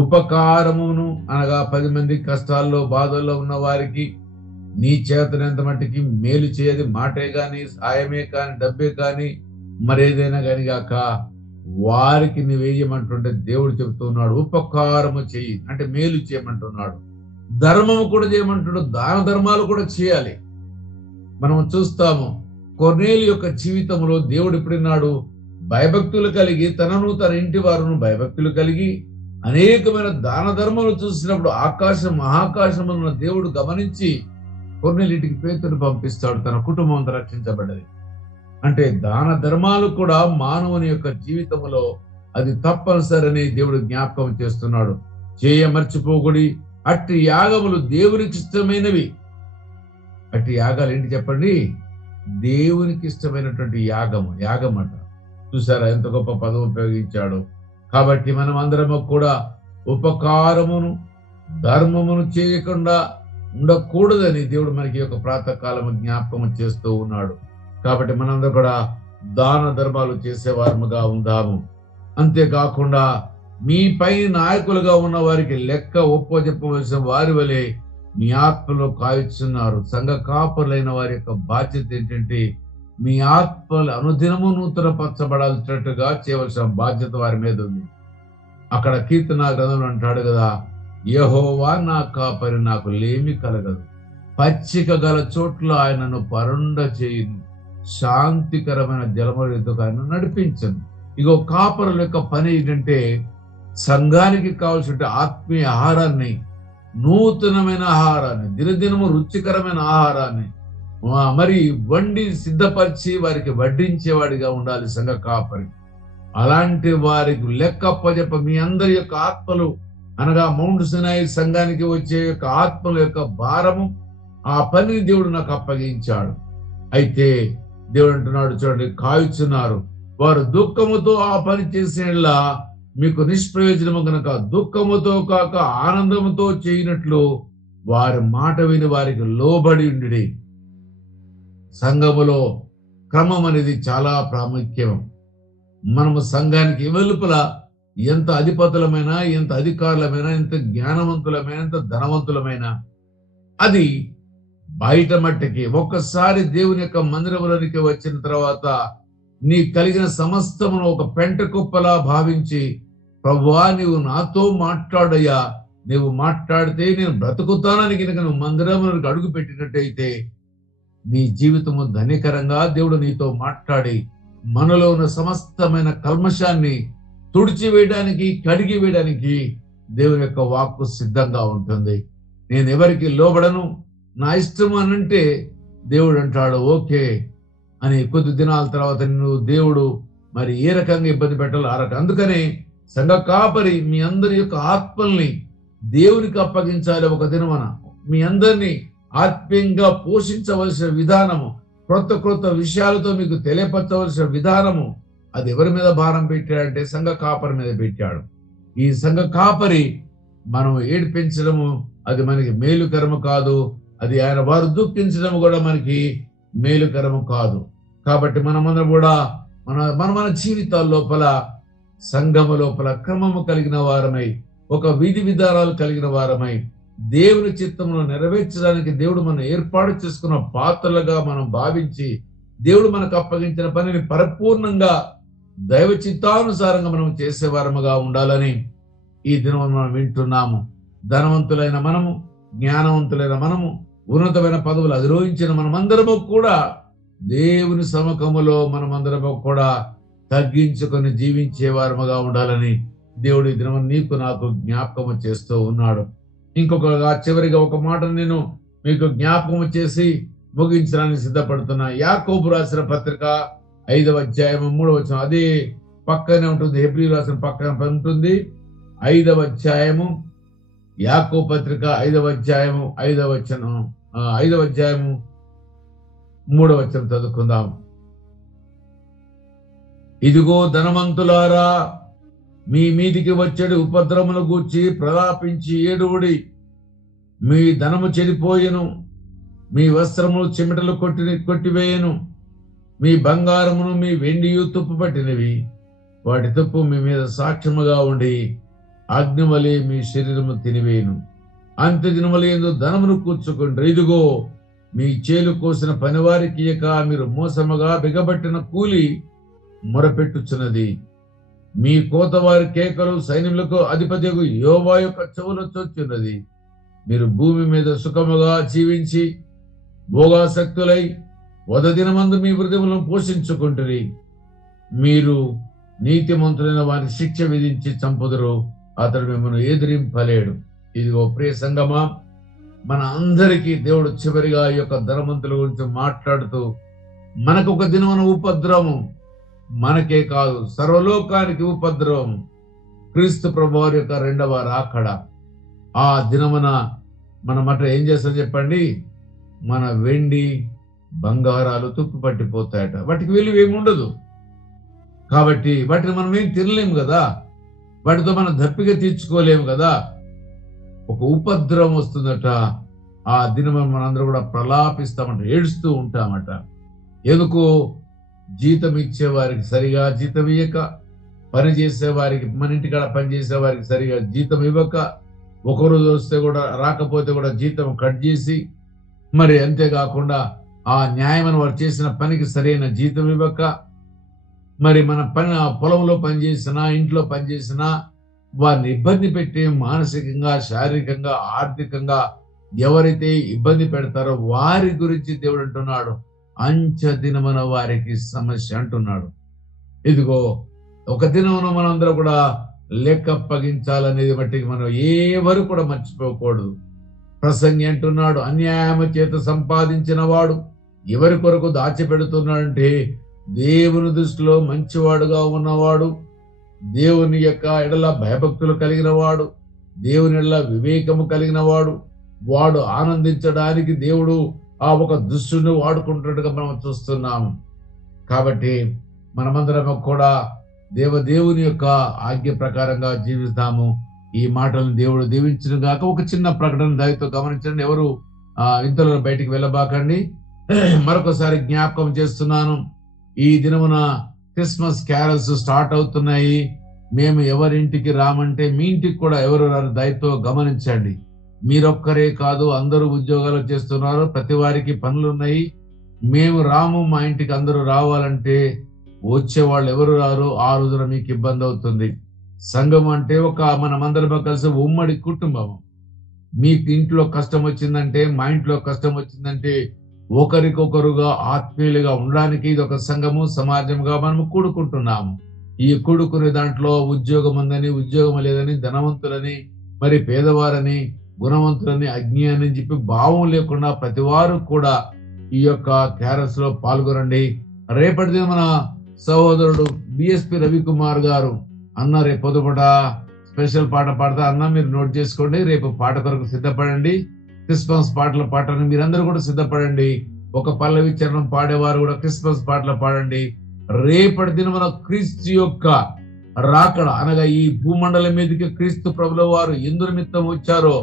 ఉపకారమును అనగా 10 మంది కష్టాల్లో బాధల్లో ఉన్న వారికి నీ చేతనంత మట్టికి మేలు చేయది మాటే గాని సాయమే కాని డబ్బే కాని మరేదైనా కాని గాక వారికి నువ్వేయమంటుంటే దేవుడు చెబుతున్నాడు. ఉపకారము చెయ్యి అంటే మేలు చేయమంటున్నాడు. ధర్మము కూడా చేయమంటున్నాడు. దాన ధర్మాలు కూడా చేయాలి. మనం చూస్తాము కొర్నేలు యొక్క జీవితంలో దేవుడు ఎప్పుడున్నాడు? భయభక్తులు కలిగి తనను తన ఇంటి వారును భయభక్తులు కలిగి అనేకమైన దాన ధర్మములు చూసినప్పుడు మహాకాశమున్న దేవుడు గమనించి కొర్నేలు ఇంటికి పేతురు పంపిస్తాడు. తన కుటుంబం అంతా రక్షించబడ్డది. అంటే దాన ధర్మాలు కూడా మానవుని యొక్క జీవితంలో అది తప్పనిసరని దేవుడు జ్ఞాపకం చేస్తున్నాడు. చేయ మర్చిపోకుడి. అట్టి యాగములు దేవునికి ఇష్టమైనవి. అట్టి యాగాలు ఏంటి చెప్పండి? దేవునికి ఇష్టమైనటువంటి యాగం అంట. చూసారా ఎంత గొప్ప పదం ఉపయోగించాడు. కాబట్టి మనం అందరము కూడా ఉపకారమును ధర్మమును చేయకుండా ఉండకూడదని దేవుడు మనకి యొక్క ప్రాతకాలము జ్ఞాపకం చేస్తూ ఉన్నాడు. కాబట్టి మనందరూ కూడా దాన ధర్మాలు చేసేవారముగా ఉందాము. అంతేకాకుండా మీ పై నాయకులుగా ఉన్న వారికి లెక్క ఒప్పజెప్పవలసిన వారి వలె మీ ఆత్మలో కాయుచున్నారు. సంఘ కాపరులైన వారి యొక్క బాధ్యత ఏంటంటే మీ ఆత్మలు అనుదినము నూతన పరచబడాల్సినట్టుగా చేయవలసిన బాధ్యత వారి మీద ఉంది. అక్కడ కీర్తన గ్రంథంలో అంటాడు కదా, యెహోవా నా కాపరి, నాకు లేమి కలగదు. పచ్చిక గల చోట్ల ఆయనను పరుండ చేయును, శాంతికరమైన జలముల యొద్దకు ఆయన నడిపించను. ఇగో కాపరుల యొక్క పని ఏంటంటే సంఘానికి కావాల్సిన ఆత్మీయ ఆహారాన్ని, నూతనమైన ఆహారాన్ని, దినదినము రుచికరమైన ఆహారాన్ని మరి వండి సిద్ధపరిచి వారికి వడ్డించేవాడిగా ఉండాలి సంఘ కాపరి. అలాంటి వారికి లెక్కప్పజెప్ప మీ అందరి యొక్క ఆత్మలు అనగా మౌంట్ సినాయి సంఘానికి వచ్చే యొక్క ఆత్మల యొక్క భారము, ఆ పనిని దేవుడు నాకు అప్పగించాడు. అయితే దేవుడు అంటున్నాడు, చూడండి, కాయుచున్నారు. వారు దుఃఖముతో ఆ పని చేసేలా మీకు నిష్ప్రయోజనము కనుక దుఃఖముతో కాక ఆనందముతో చేయనట్లు వారి మాట విని వారికి లోబడి ఉండి. సంఘములో క్రమం అనేది చాలా ప్రాముఖ్యం. మనము సంఘానికి వెలుపల ఎంత అధిపతులమైనా, ఎంత అధికారులమైనా, ఎంత జ్ఞానవంతులమైనా, ఎంత ధనవంతులమైనా అది బయట మట్టికి ఒక్కసారి దేవుని యొక్క మందిరంలోనికి వచ్చిన తర్వాత నీ కలిగిన సమస్తమును ఒక పెంట కుప్పలా భావించి, ప్రభువా నీవు నాతో మాట్లాడయ్యా, నీవు మాట్లాడితే నేను బ్రతుకుతానని కనుక నువ్వు మందిరంలోకి అడుగు పెట్టినట్టయితే నీ జీవితము ధనికరంగా దేవుడు నీతో మాట్లాడి మనలో ఉన్న సమస్తమైన కల్మషాన్ని తుడిచివేయడానికి, కడిగి వేయడానికి దేవుని యొక్క వాక్కు సిద్ధంగా ఉంటుంది. నేను ఎవరికి లోబడను, నా ఇష్టం అనంటే దేవుడు అంటాడు ఓకే అని. కొద్ది దినాల తర్వాత నిన్ను దేవుడు మరి ఏ రకంగా ఇబ్బంది పెట్టాలో ఆ రకం. అందుకనే సంఘ కాపరి మీ అందరి యొక్క ఆత్మల్ని దేవునికి అప్పగించాలి. ఒక దినమన మీ అందరినీ ఆత్మీయంగా పోషించవలసిన విధానము, క్రొత్త విషయాలతో మీకు తెలియపరచవలసిన విధానము అది ఎవరి మీద భారం పెట్టాడంటే సంఘ కాపరి మీద పెట్టాడు. ఈ సంఘ కాపరి మనం ఏడిపించడము అది మనకి మేలుకరము కాదు. అది ఆయన వారు దుఃఖించడం కూడా మనకి మేలుకరము కాదు. కాబట్టి మనమందరం కూడా మన జీవితాల లోపల, సంఘము లోపల క్రమము కలిగిన వారమై, ఒక విధి విధానాలు కలిగిన వారమై, దేవుని చిత్తమును నెరవేర్చడానికి దేవుడు మనం ఏర్పాటు చేసుకున్న పాత్రలుగా మనం భావించి, దేవుడు మనకు అప్పగించిన పనిని పరిపూర్ణంగా దైవ చిత్తానుసారంగా మనం చేసేవారముగా ఉండాలని ఈ దినం మనం వింటున్నాము. ధనవంతులైన మనము, జ్ఞానవంతులైన మనము, ఉన్నతమైన పదవులు అధిరోహించిన మనమందరము కూడా దేవుని సముఖములో మనమందరము కూడా తగ్గించుకొని జీవించే వారముగా ఉండాలని దేవుడు ఈ దినం నీకు నాకు జ్ఞాపకము చేస్తూ ఉన్నాడు. ఇంకొక చివరిగా ఒక మాట నేను మీకు జ్ఞాపకం చేసి ముగించడానికి సిద్ధపడుతున్నా. యాకోబు రాసిన పత్రిక 5వ అధ్యాయం 3వ వచనం, అదే పక్కనే ఉంటుంది. హెబ్రీ రాసిన పక్కన ఉంటుంది. 5వ అధ్యాయము యాకోబు పత్రిక 5వ అధ్యాయము 5వ వచనం 5వ అధ్యాయము 3వ వచనం చదువుకుందాం. ఇదిగో ధనవంతులారా, మీ మీదికి వచ్చేడు ఉపద్రవమును గూర్చి ప్రలాపించి ఏడువుడి. మీ ధనము చెడిపోయెను, మీ వస్త్రములు చెమటలు కొట్టివేయను, మీ బంగారమును మీ వెండియు తుప్పు పట్టినవి. వాటి తుప్పు మీ మీద సాక్ష్యముగా ఉండి అగ్నివలే మీ శరీరము తినివేయను. అంత్య దినములందు ధనమును కూర్చుకుంటారు. ఇదిగో మీ చేలు కోసిన పనివారికి ఇక మీరు మోసముగా బిగబట్టిన కూలి మొరపెట్టుచున్నది. మీ కోతవారి కేకలు సైన్యములకు అధిపతియగు యెహోవా యొక్క చెవులో చొచ్చున్నది. మీరు భూమి మీద సుఖముగా జీవించి భోగాసక్తులై వదదినమందు మీ హృదయములను పోషించుకుంటురి. మీరు నీతిమంతులైన వారి శిక్ష విధించి చంపుదురు, అతడు మిమ్మల్ని ఎదిరింపలేడు. ఇదిగో ప్రియ సంగమా, మన అందరికీ దేవుడు చివరిగా ఈ యొక్క ధనవంతుల గురించి మాట్లాడుతూ మనకు ఒక దినమున ఉపద్రవం, మనకే కాదు సర్వలోకానికి ఉపద్రవం, క్రీస్తు ప్రభువారి యొక్క 2వ రాకడ. ఆ దినమున మనం అట్లా ఏం చేస్తాం చెప్పండి? మన వెండి బంగారాలు తుప్పు పట్టిపోతాయట. వాటికి విలువ ఏముండదు. కాబట్టి వాటిని మనం ఏం తినలేము కదా, వాటితో మనం దప్పిక తీర్చుకోలేము కదా. ఒక ఉపద్రవం వస్తుందట. ఆ దినమున మనందరూ కూడా ప్రలాపిస్తామంట, ఏడుస్తూ ఉంటామట. ఎందుకు? జీతం ఇచ్చే వారికి సరిగా జీతం ఇవ్వక, పని చేసే వారికి, మన ఇంటికాడ పని చేసే వారికి సరిగా జీతం ఇవ్వక, ఒకరోజు వస్తే కూడా రాకపోతే కూడా జీతం కట్ చేసి, మరి అంతేకాకుండా ఆ న్యాయమైన వారు చేసిన పనికి సరైన జీతం ఇవ్వక, మరి మన పని పొలంలో పనిచేసినా ఇంట్లో పనిచేసినా వారిని ఇబ్బంది పెట్టి మానసికంగా, శారీరకంగా, ఆర్థికంగా ఎవరైతే ఇబ్బంది పెడతారో వారి గురించి దేవుడు అంటున్నాడు, అంచె దినమున వారికి సమస్య అంటున్నాడు. ఇదిగో ఒక దినమున మనందరూ కూడా లెక్క అప్పగించాలనేది బట్టి మనం ఎవరు కూడా మర్చిపోకూడదు. ప్రసంగి అంటున్నాడు, అన్యాయము చేత సంపాదించిన వాడు ఎవరి కొరకు దాచిపెడుతున్నాడంటే దేవుని దృష్టిలో మంచివాడుగా ఉన్నవాడు, దేవుని యొక్క ఎడల భయభక్తులు కలిగిన వాడు, దేవుని ఎడల వివేకము కలిగిన వాడు, వాడు ఆనందించడానికి దేవుడు ఆ ఒక దుష్టుని వాడుకుంటున్నట్టుగా మనం చూస్తున్నాము. కాబట్టి మనమందరం కూడా దేవుని యొక్క ఆజ్ఞ ప్రకారంగా జీవిస్తాము. ఈ మాటలను దేవుడు దీవించిన గాక. ఒక చిన్న ప్రకటన దయతో గమనించండి. ఎవరు ఇంతలో బయటికి వెళ్ళబాకండి. మరొకసారి జ్ఞాపకం చేస్తున్నాను, ఈ దినమున క్రిస్మస్ క్యారల్స్ స్టార్ట్ అవుతున్నాయి. మేము ఎవరింటికి రామంటే మీ ఇంటికి కూడా ఎవరు రారు, దయతో గమనించండి. మీరొక్కరే కాదు, అందరూ ఉద్యోగాలు చేస్తున్నారు, ప్రతి వారికి పనులు ఉన్నాయి. మేము రాము, మా ఇంటికి అందరూ రావాలంటే వచ్చే వాళ్ళు ఎవరు రారు, ఆ రోజున మీకు ఇబ్బంది అవుతుంది. సంఘం అంటే ఒక మనమందరం కలిసి ఉమ్మడి కుటుంబం. మీకు ఇంట్లో కష్టం వచ్చిందంటే, మా ఇంట్లో కష్టం వచ్చిందంటే ఒకరికొకరుగా ఆత్మీయులుగా ఉండడానికి ఇది ఒక సంఘము, సమాజంగా మనం కూడుకుంటున్నాము. ఈ కూడుకునే దాంట్లో ఉద్యోగం ఉందని, ఉద్యోగం లేదని, ధనవంతులని, మరి పేదవారని, గుణవంతులని, అజ్ఞాని అని చెప్పి భావం లేకుండా ప్రతి వారు కూడా ఈ యొక్క క్యారల్స్ లో పాల్గొనండి. రేపటి దిన మన సహోదరుడు బిఎస్పి రవికుమార్ గారు అన్న రేపు పొద్దుపూట స్పెషల్ పాట పాడతా. అన్న మీరు నోట్ చేసుకోండి, రేపు పాట కొరకు సిద్ధపడండి. క్రిస్మస్ పాటలు పాడటానికి మీరందరూ కూడా సిద్ధపడండి. ఒక పల్లవి చరణం పాడేవారు కూడా క్రిస్మస్ పాటలు పాడండి. రేపటి దిన మన క్రీస్తు యొక్క రాకడ అనగా ఈ భూమండలం మీదకి క్రీస్తు ప్రభుల వారు ఎందు నిమిత్తం వచ్చారో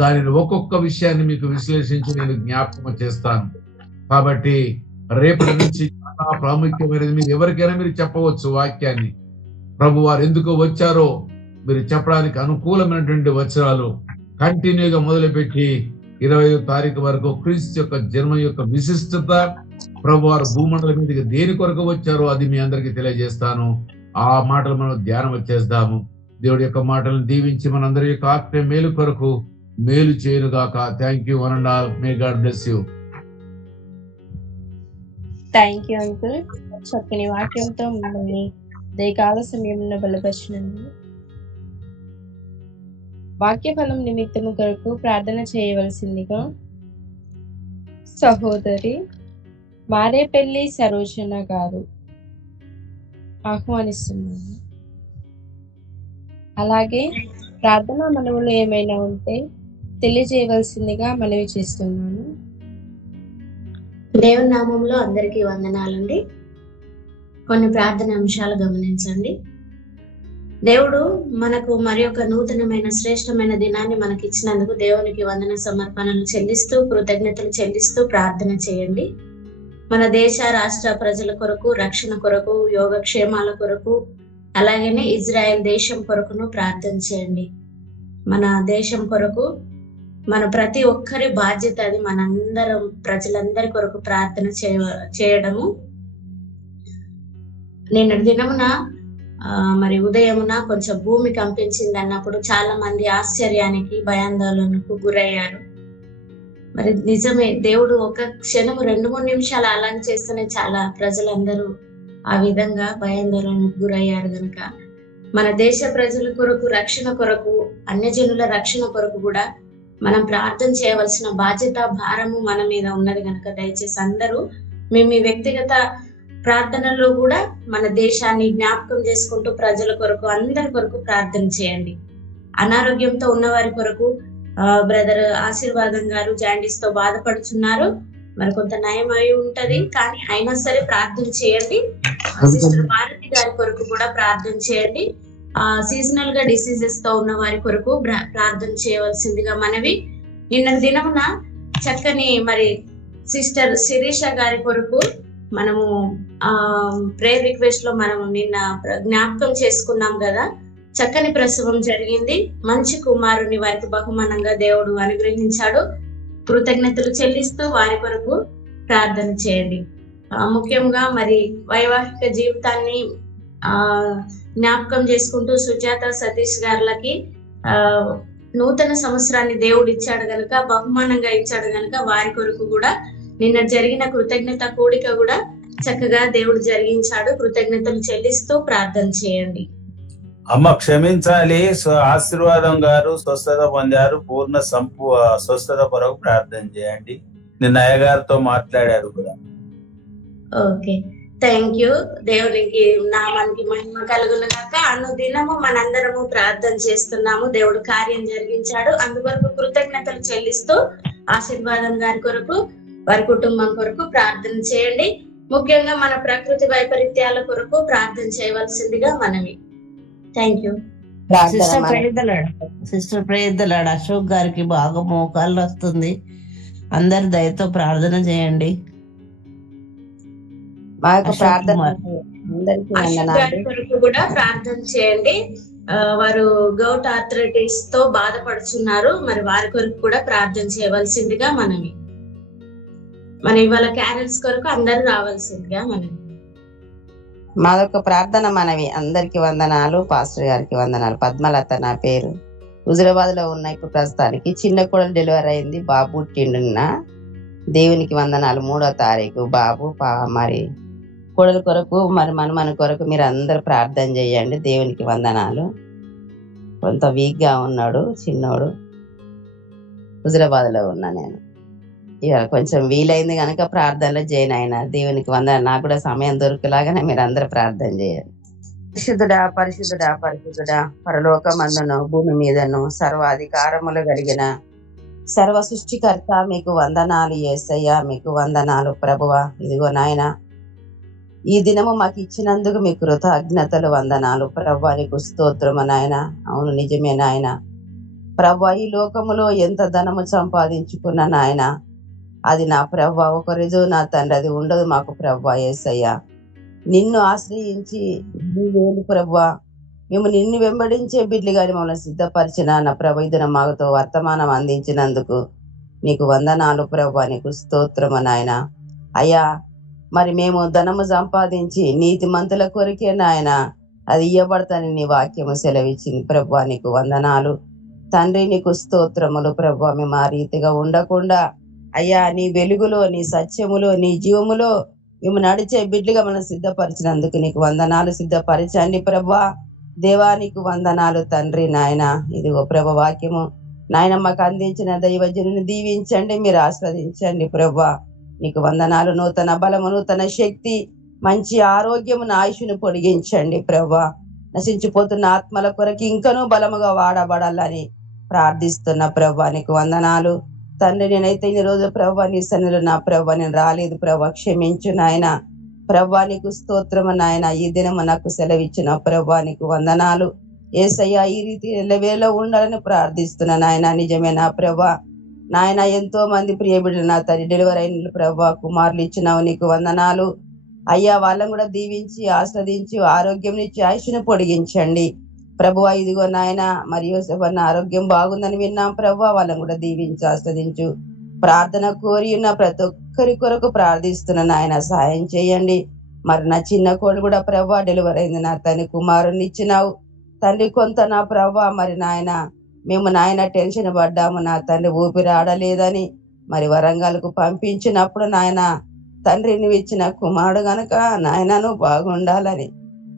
దానిని ఒక్కొక్క విషయాన్ని మీకు విశ్లేషించి నేను జ్ఞాపకం చేస్తాను. కాబట్టి రేపటి నుంచి చాలా ప్రాముఖ్యమైనది. మీరు ఎవరికైనా మీరు చెప్పవచ్చు వాక్యాన్ని, ప్రభు వారు ఎందుకు వచ్చారో మీరు చెప్పడానికి అనుకూలమైనటువంటి వచనాలు కంటిన్యూగా మొదలుపెట్టి 20వ తారీఖు వరకు క్రీస్తు యొక్క జన్మ యొక్క విశిష్టత, ప్రభు వారు భూమండలం మీదకి దేని కొరకు వచ్చారో అది మీ అందరికీ తెలియజేస్తాను. ఆ మాటలు మనం ధ్యానం వచ్చేద్దాము. దేవుడి యొక్క మాటలను దీవించి మనందరి యొక్క ఆత్మ మేలు కొరకు మేలు చేయను గాక. Thank you one and all. May God bless you. Thank you uncle. చక్కని వాక్యంతో మిమ్మల్ని దయకాల సమయంలో బలపరిచినందుకు. వాక్య ఫలం నిమిత్తము కొరకు ప్రార్థన చేయవలసిందిగా సహోదరి మారేపల్లి సరోజన గారు ఆహ్వానిస్తున్నాను. అలాగే ప్రార్థనా మనవులు ఏమైనా ఉంటే తెలియజేయవలసిందిగా మనవి చేస్తున్నాను. దేవుని నామంలో అందరికీ వందనాలండి. కొన్ని ప్రార్థన అంశాలు గమనించండి. దేవుడు మనకు మరి ఒక నూతనమైన శ్రేష్టమైన దినాన్ని మనకి ఇచ్చినందుకు దేవునికి వందన సమర్పణలు చెల్లిస్తూ కృతజ్ఞతలు చెల్లిస్తూ ప్రార్థన చేయండి. మన దేశ రాష్ట్ర ప్రజల కొరకు, రక్షణ కొరకు, యోగక్షేమాల కొరకు, అలాగనే ఇజ్రాయెల్ దేశం కొరకును ప్రార్థన చేయండి. మన దేశం కొరకు మన ప్రతి ఒక్కరి బాధ్యత అది. మనందరం ప్రజలందరి కొరకు ప్రార్థన చేయడము. నిన్నటి దినమున మరి ఉదయమున కొంచెం భూమి కంపించింది అన్నప్పుడు చాలా మంది ఆశ్చర్యానికి, భయాందోళనకు గురయ్యారు. మరి నిజమే, దేవుడు ఒక క్షణము 2-3 నిమిషాలు అలాగే చేస్తేనే చాలా ప్రజలందరూ ఆ విధంగా భయాందోళనకు గురయ్యారు. కనుక మన దేశ ప్రజల కొరకు, రక్షణ కొరకు, అన్యజనుల రక్షణ కొరకు కూడా మనం ప్రార్థన చేయవలసిన బాధ్యత, భారము మన మీద ఉన్నది. కనుక దయచేసి అందరూ మీ వ్యక్తిగత ప్రార్థనలో కూడా మన దేశాన్ని జ్ఞాపకం చేసుకుంటూ ప్రజల కొరకు, అందరి కొరకు ప్రార్థన చేయండి. అనారోగ్యంతో ఉన్న వారి కొరకు బ్రదర్ ఆశీర్వాదం గారు జాండీస్ తో బాధపడుతున్నారు. మరి కొంత నయం అయి ఉంటది, కానీ అయినా సరే ప్రార్థన చేయండి. సిస్టర్ భారతి గారి కొరకు కూడా ప్రార్థన చేయండి. సీజనల్ గా డిసీజెస్ తో ఉన్న వారి కొరకు ప్రార్థన చేయవలసిందిగా మనవి. నిన్న దినమున చక్కని మరి సిస్టర్ శిరీష గారి కొరకు మనము ప్రేయర్ రిక్వెస్ట్ లో మనం నిన్న జ్ఞాపకం చేసుకున్నాం కదా. చక్కని ప్రసవం జరిగింది. మంచి కుమారుని వారికి బహుమానంగా దేవుడు అనుగ్రహించాడు. కృతజ్ఞతలు చెల్లిస్తూ వారి కొరకు ప్రార్థన చేయండి. ముఖ్యంగా మరి వైవాహిక జీవితాన్ని జ్ఞాపకం చేసుకుంటూ సుజాత సతీష్ గారులకి నూతన సంవత్సరాన్ని దేవుడు ఇచ్చాడు గనుక, బహుమానంగా ఇచ్చాడు గనుక వారి కొరకు కూడా నిన్న జరిగిన కృతజ్ఞత కూడిక కూడా చక్కగా దేవుడు జరిగించాడు. కృతజ్ఞతలు చెల్లిస్తూ ప్రార్థన చేయండి. అమ్మ క్షమించాలి, ఆశీర్వాదం గారు స్వస్థత పొందారు. పూర్ణ స్వస్థత కొరకు ప్రార్థన చేయండి. నిన్న అయ్యగారితో మాట్లాడారు కూడా. Okay, thank you. దేవునికి నామానికి మహిమ కలుగును గాక. అనుదినము మనందరము ప్రార్థన చేస్తున్నాము. దేవుడు కార్యం జరిగించాడు. అందుకొరకు కృతజ్ఞతలు చెల్లిస్తూ ఆశీర్వాదం గారి కొరకు, వారి కుటుంబం కొరకు ప్రార్థన చేయండి. ముఖ్యంగా మన ప్రకృతి వైపరీత్యాల కొరకు ప్రార్థన చేయవలసిందిగా మనవి. Thank you. సిస్టర్ ప్రేద్దలాడు అశోక్ గారికి బాగా మోకాళ్ళు వస్తుంది. అందరు దయతో ప్రార్థన చేయండి. అశోక్ గారి కొరకు కూడా ప్రార్థన చేయండి. వారు గౌట్ ఆర్థరైటిస్ తో బాధపడుతున్నారు. మరి వారి కొరకు కూడా ప్రార్థన చేయవలసిందిగా మనవి. మన ఇవాళ క్యారెట్స్ కొరకు అందరు రావాల్సిందిగా మనవి. మాదొక ప్రార్థన మనవి. అందరికి వందనాలు. పాస్టర్ గారికి వందనాలు. పద్మలత నా పేరు. హుజురాబాద్ లో ఉన్న ఇప్పుడు ప్రస్తుతానికి. చిన్న కోడలు డెలివరీ అయింది, బాబు పుట్టిండున్న. దేవునికి వందనాలు. 3వ తారీఖు బాబు. మరి కోడల కొరకు, మరి మన కొరకు మీరు అందరు ప్రార్థన చేయండి. దేవునికి వందనాలు. కొంత వీక్ గా ఉన్నాడు చిన్నోడు. హుజురాబాద్ లో ఉన్నా నేను. ఇక కొంచెం వీలైంది కనుక ప్రార్థనలో జాయిన్ అయినా. దేవునికి వందనాలు. నాకు కూడా సమయం దొరికేలాగానే మీరు అందరు ప్రార్థన చేయండి. పరిశుద్ధుడా పరిశుద్ధుడా పరిశుద్ధుడా, పరలోకమందును భూమి మీదను సర్వాధికారములు కలిగిన సర్వ సృష్టికర్త మీకు వందనాలు యేసయ్యా. మీకు వందనాలు ప్రభువా. ఇదిగో నాయన, ఈ దినము మాకు ఇచ్చినందుకు మీకు కృతజ్ఞతలు వందనాలు ప్రభువా. నీకు స్తోత్రము నాయన. అవును, నిజమే నాయన. ప్రభువా, ఈ లోకములో ఎంత ధనము సంపాదించుకున్నా నాయన, అది నా ప్రభువా ఒక రోజు నా తండ్రి అది ఉండదు మాకు ప్రభువా యేసయ్యా. నిన్ను ఆశ్రయించి వేలు ప్రభువా, మేము నిన్ను వెంబడించే బిడ్డలుగాని మమ్మల్ని సిద్ధపరిచిన నా ప్రభు ఇదిన మాతో వర్తమానం అందించినందుకు నీకు వందనాలు ప్రభువా. నీకు స్తోత్రము నాయన. అయ్యా, మరి మేము ధనము సంపాదించి నీతిమంతుల కొరికే నాయన అది ఇవ్వబడతానని నీ వాక్యము సెలవిచ్చింది ప్రభువా. నీకు వందనాలు తండ్రి. నీకు స్తోత్రములు ప్రభువా. మేము ఆ రీతిగా ఉండకుండా అయ్యా, నీ వెలుగులో, నీ సత్యములో, నీ జీవములో మేము నడిచే బిడ్డలుగా మనం సిద్ధపరిచినందుకు నీకు వందనాలు. సిద్ధపరచండి ప్రభువా. దేవా నీకు వందనాలు తండ్రి నాయన. ఇదిగో ప్రభు వాక్యము నాయన మాకు అందించిన దైవజనుని దీవించండి, మీరు ఆస్వాదించండి ప్రభువా. నీకు వందనాలు. నూతన బలము, నూతన శక్తి, మంచి ఆరోగ్యమును, ఆయుష్ను పొడిగించండి ప్రభువా. నశించిపోతున్న ఆత్మల కొరకు ఇంకనూ బలముగా వాడబడాలని ప్రార్థిస్తున్న ప్రభా నీకు వందనాలు తండ్రి. నేనైతే ఇన్ని రోజు ప్రభా నీ సన్నిధిలో నా ప్రభా నేను రాలేదు ప్రభా, క్షమించు నాయన. ప్రభా నీకు స్తోత్రము నాయన. ఈ దినము నాకు సెలవిచ్చిన ప్రభా నీకు వందనాలు యేసయ్యా. ఈ రీతి ఎల్లవేళ ఉండాలని ప్రార్థిస్తున్నా నాయన. నిజమే నా ప్రభా నాయన. ఎంతో మంది ప్రియ బిడ్డలు నా తల్లి డెలివరీ అయిన ప్రభా కుమారులు ఇచ్చినావు నీకు వందనాలు అయ్యా. వాళ్ళని కూడా దీవించి ఆస్వాదించి ఆరోగ్యం ఇచ్చి ఆయుష్ను పొడిగించండి ప్రభువా. ఇదిగో నాయన మరి యోసేపన్న ఆరోగ్యం బాగుందని విన్నాం ప్రభా, వాళ్ళని కూడా దీవించి ఆస్వాదించు. ప్రార్థన కోరి ఉన్న ప్రతి ఒక్కరి కొరకు ప్రార్థిస్తున్న నాయన సహాయం చేయండి. మరి నా చిన్న కోళ్ళు కూడా ప్రభా డెలివరీ అయింది నా తండ్రి, కుమారుని ఇచ్చినావు తండ్రి. కొంత నా ప్రభా మరి నాయన మేము నాయన టెన్షన్ పడ్డాము నా తండ్రి, ఊపిరి ఆడలేదని మరి వరంగల్కు పంపించినప్పుడు నాయన తండ్రి నువ్వు ఇచ్చిన కుమారుడు గనక నాయన నువ్వు బాగుండాలని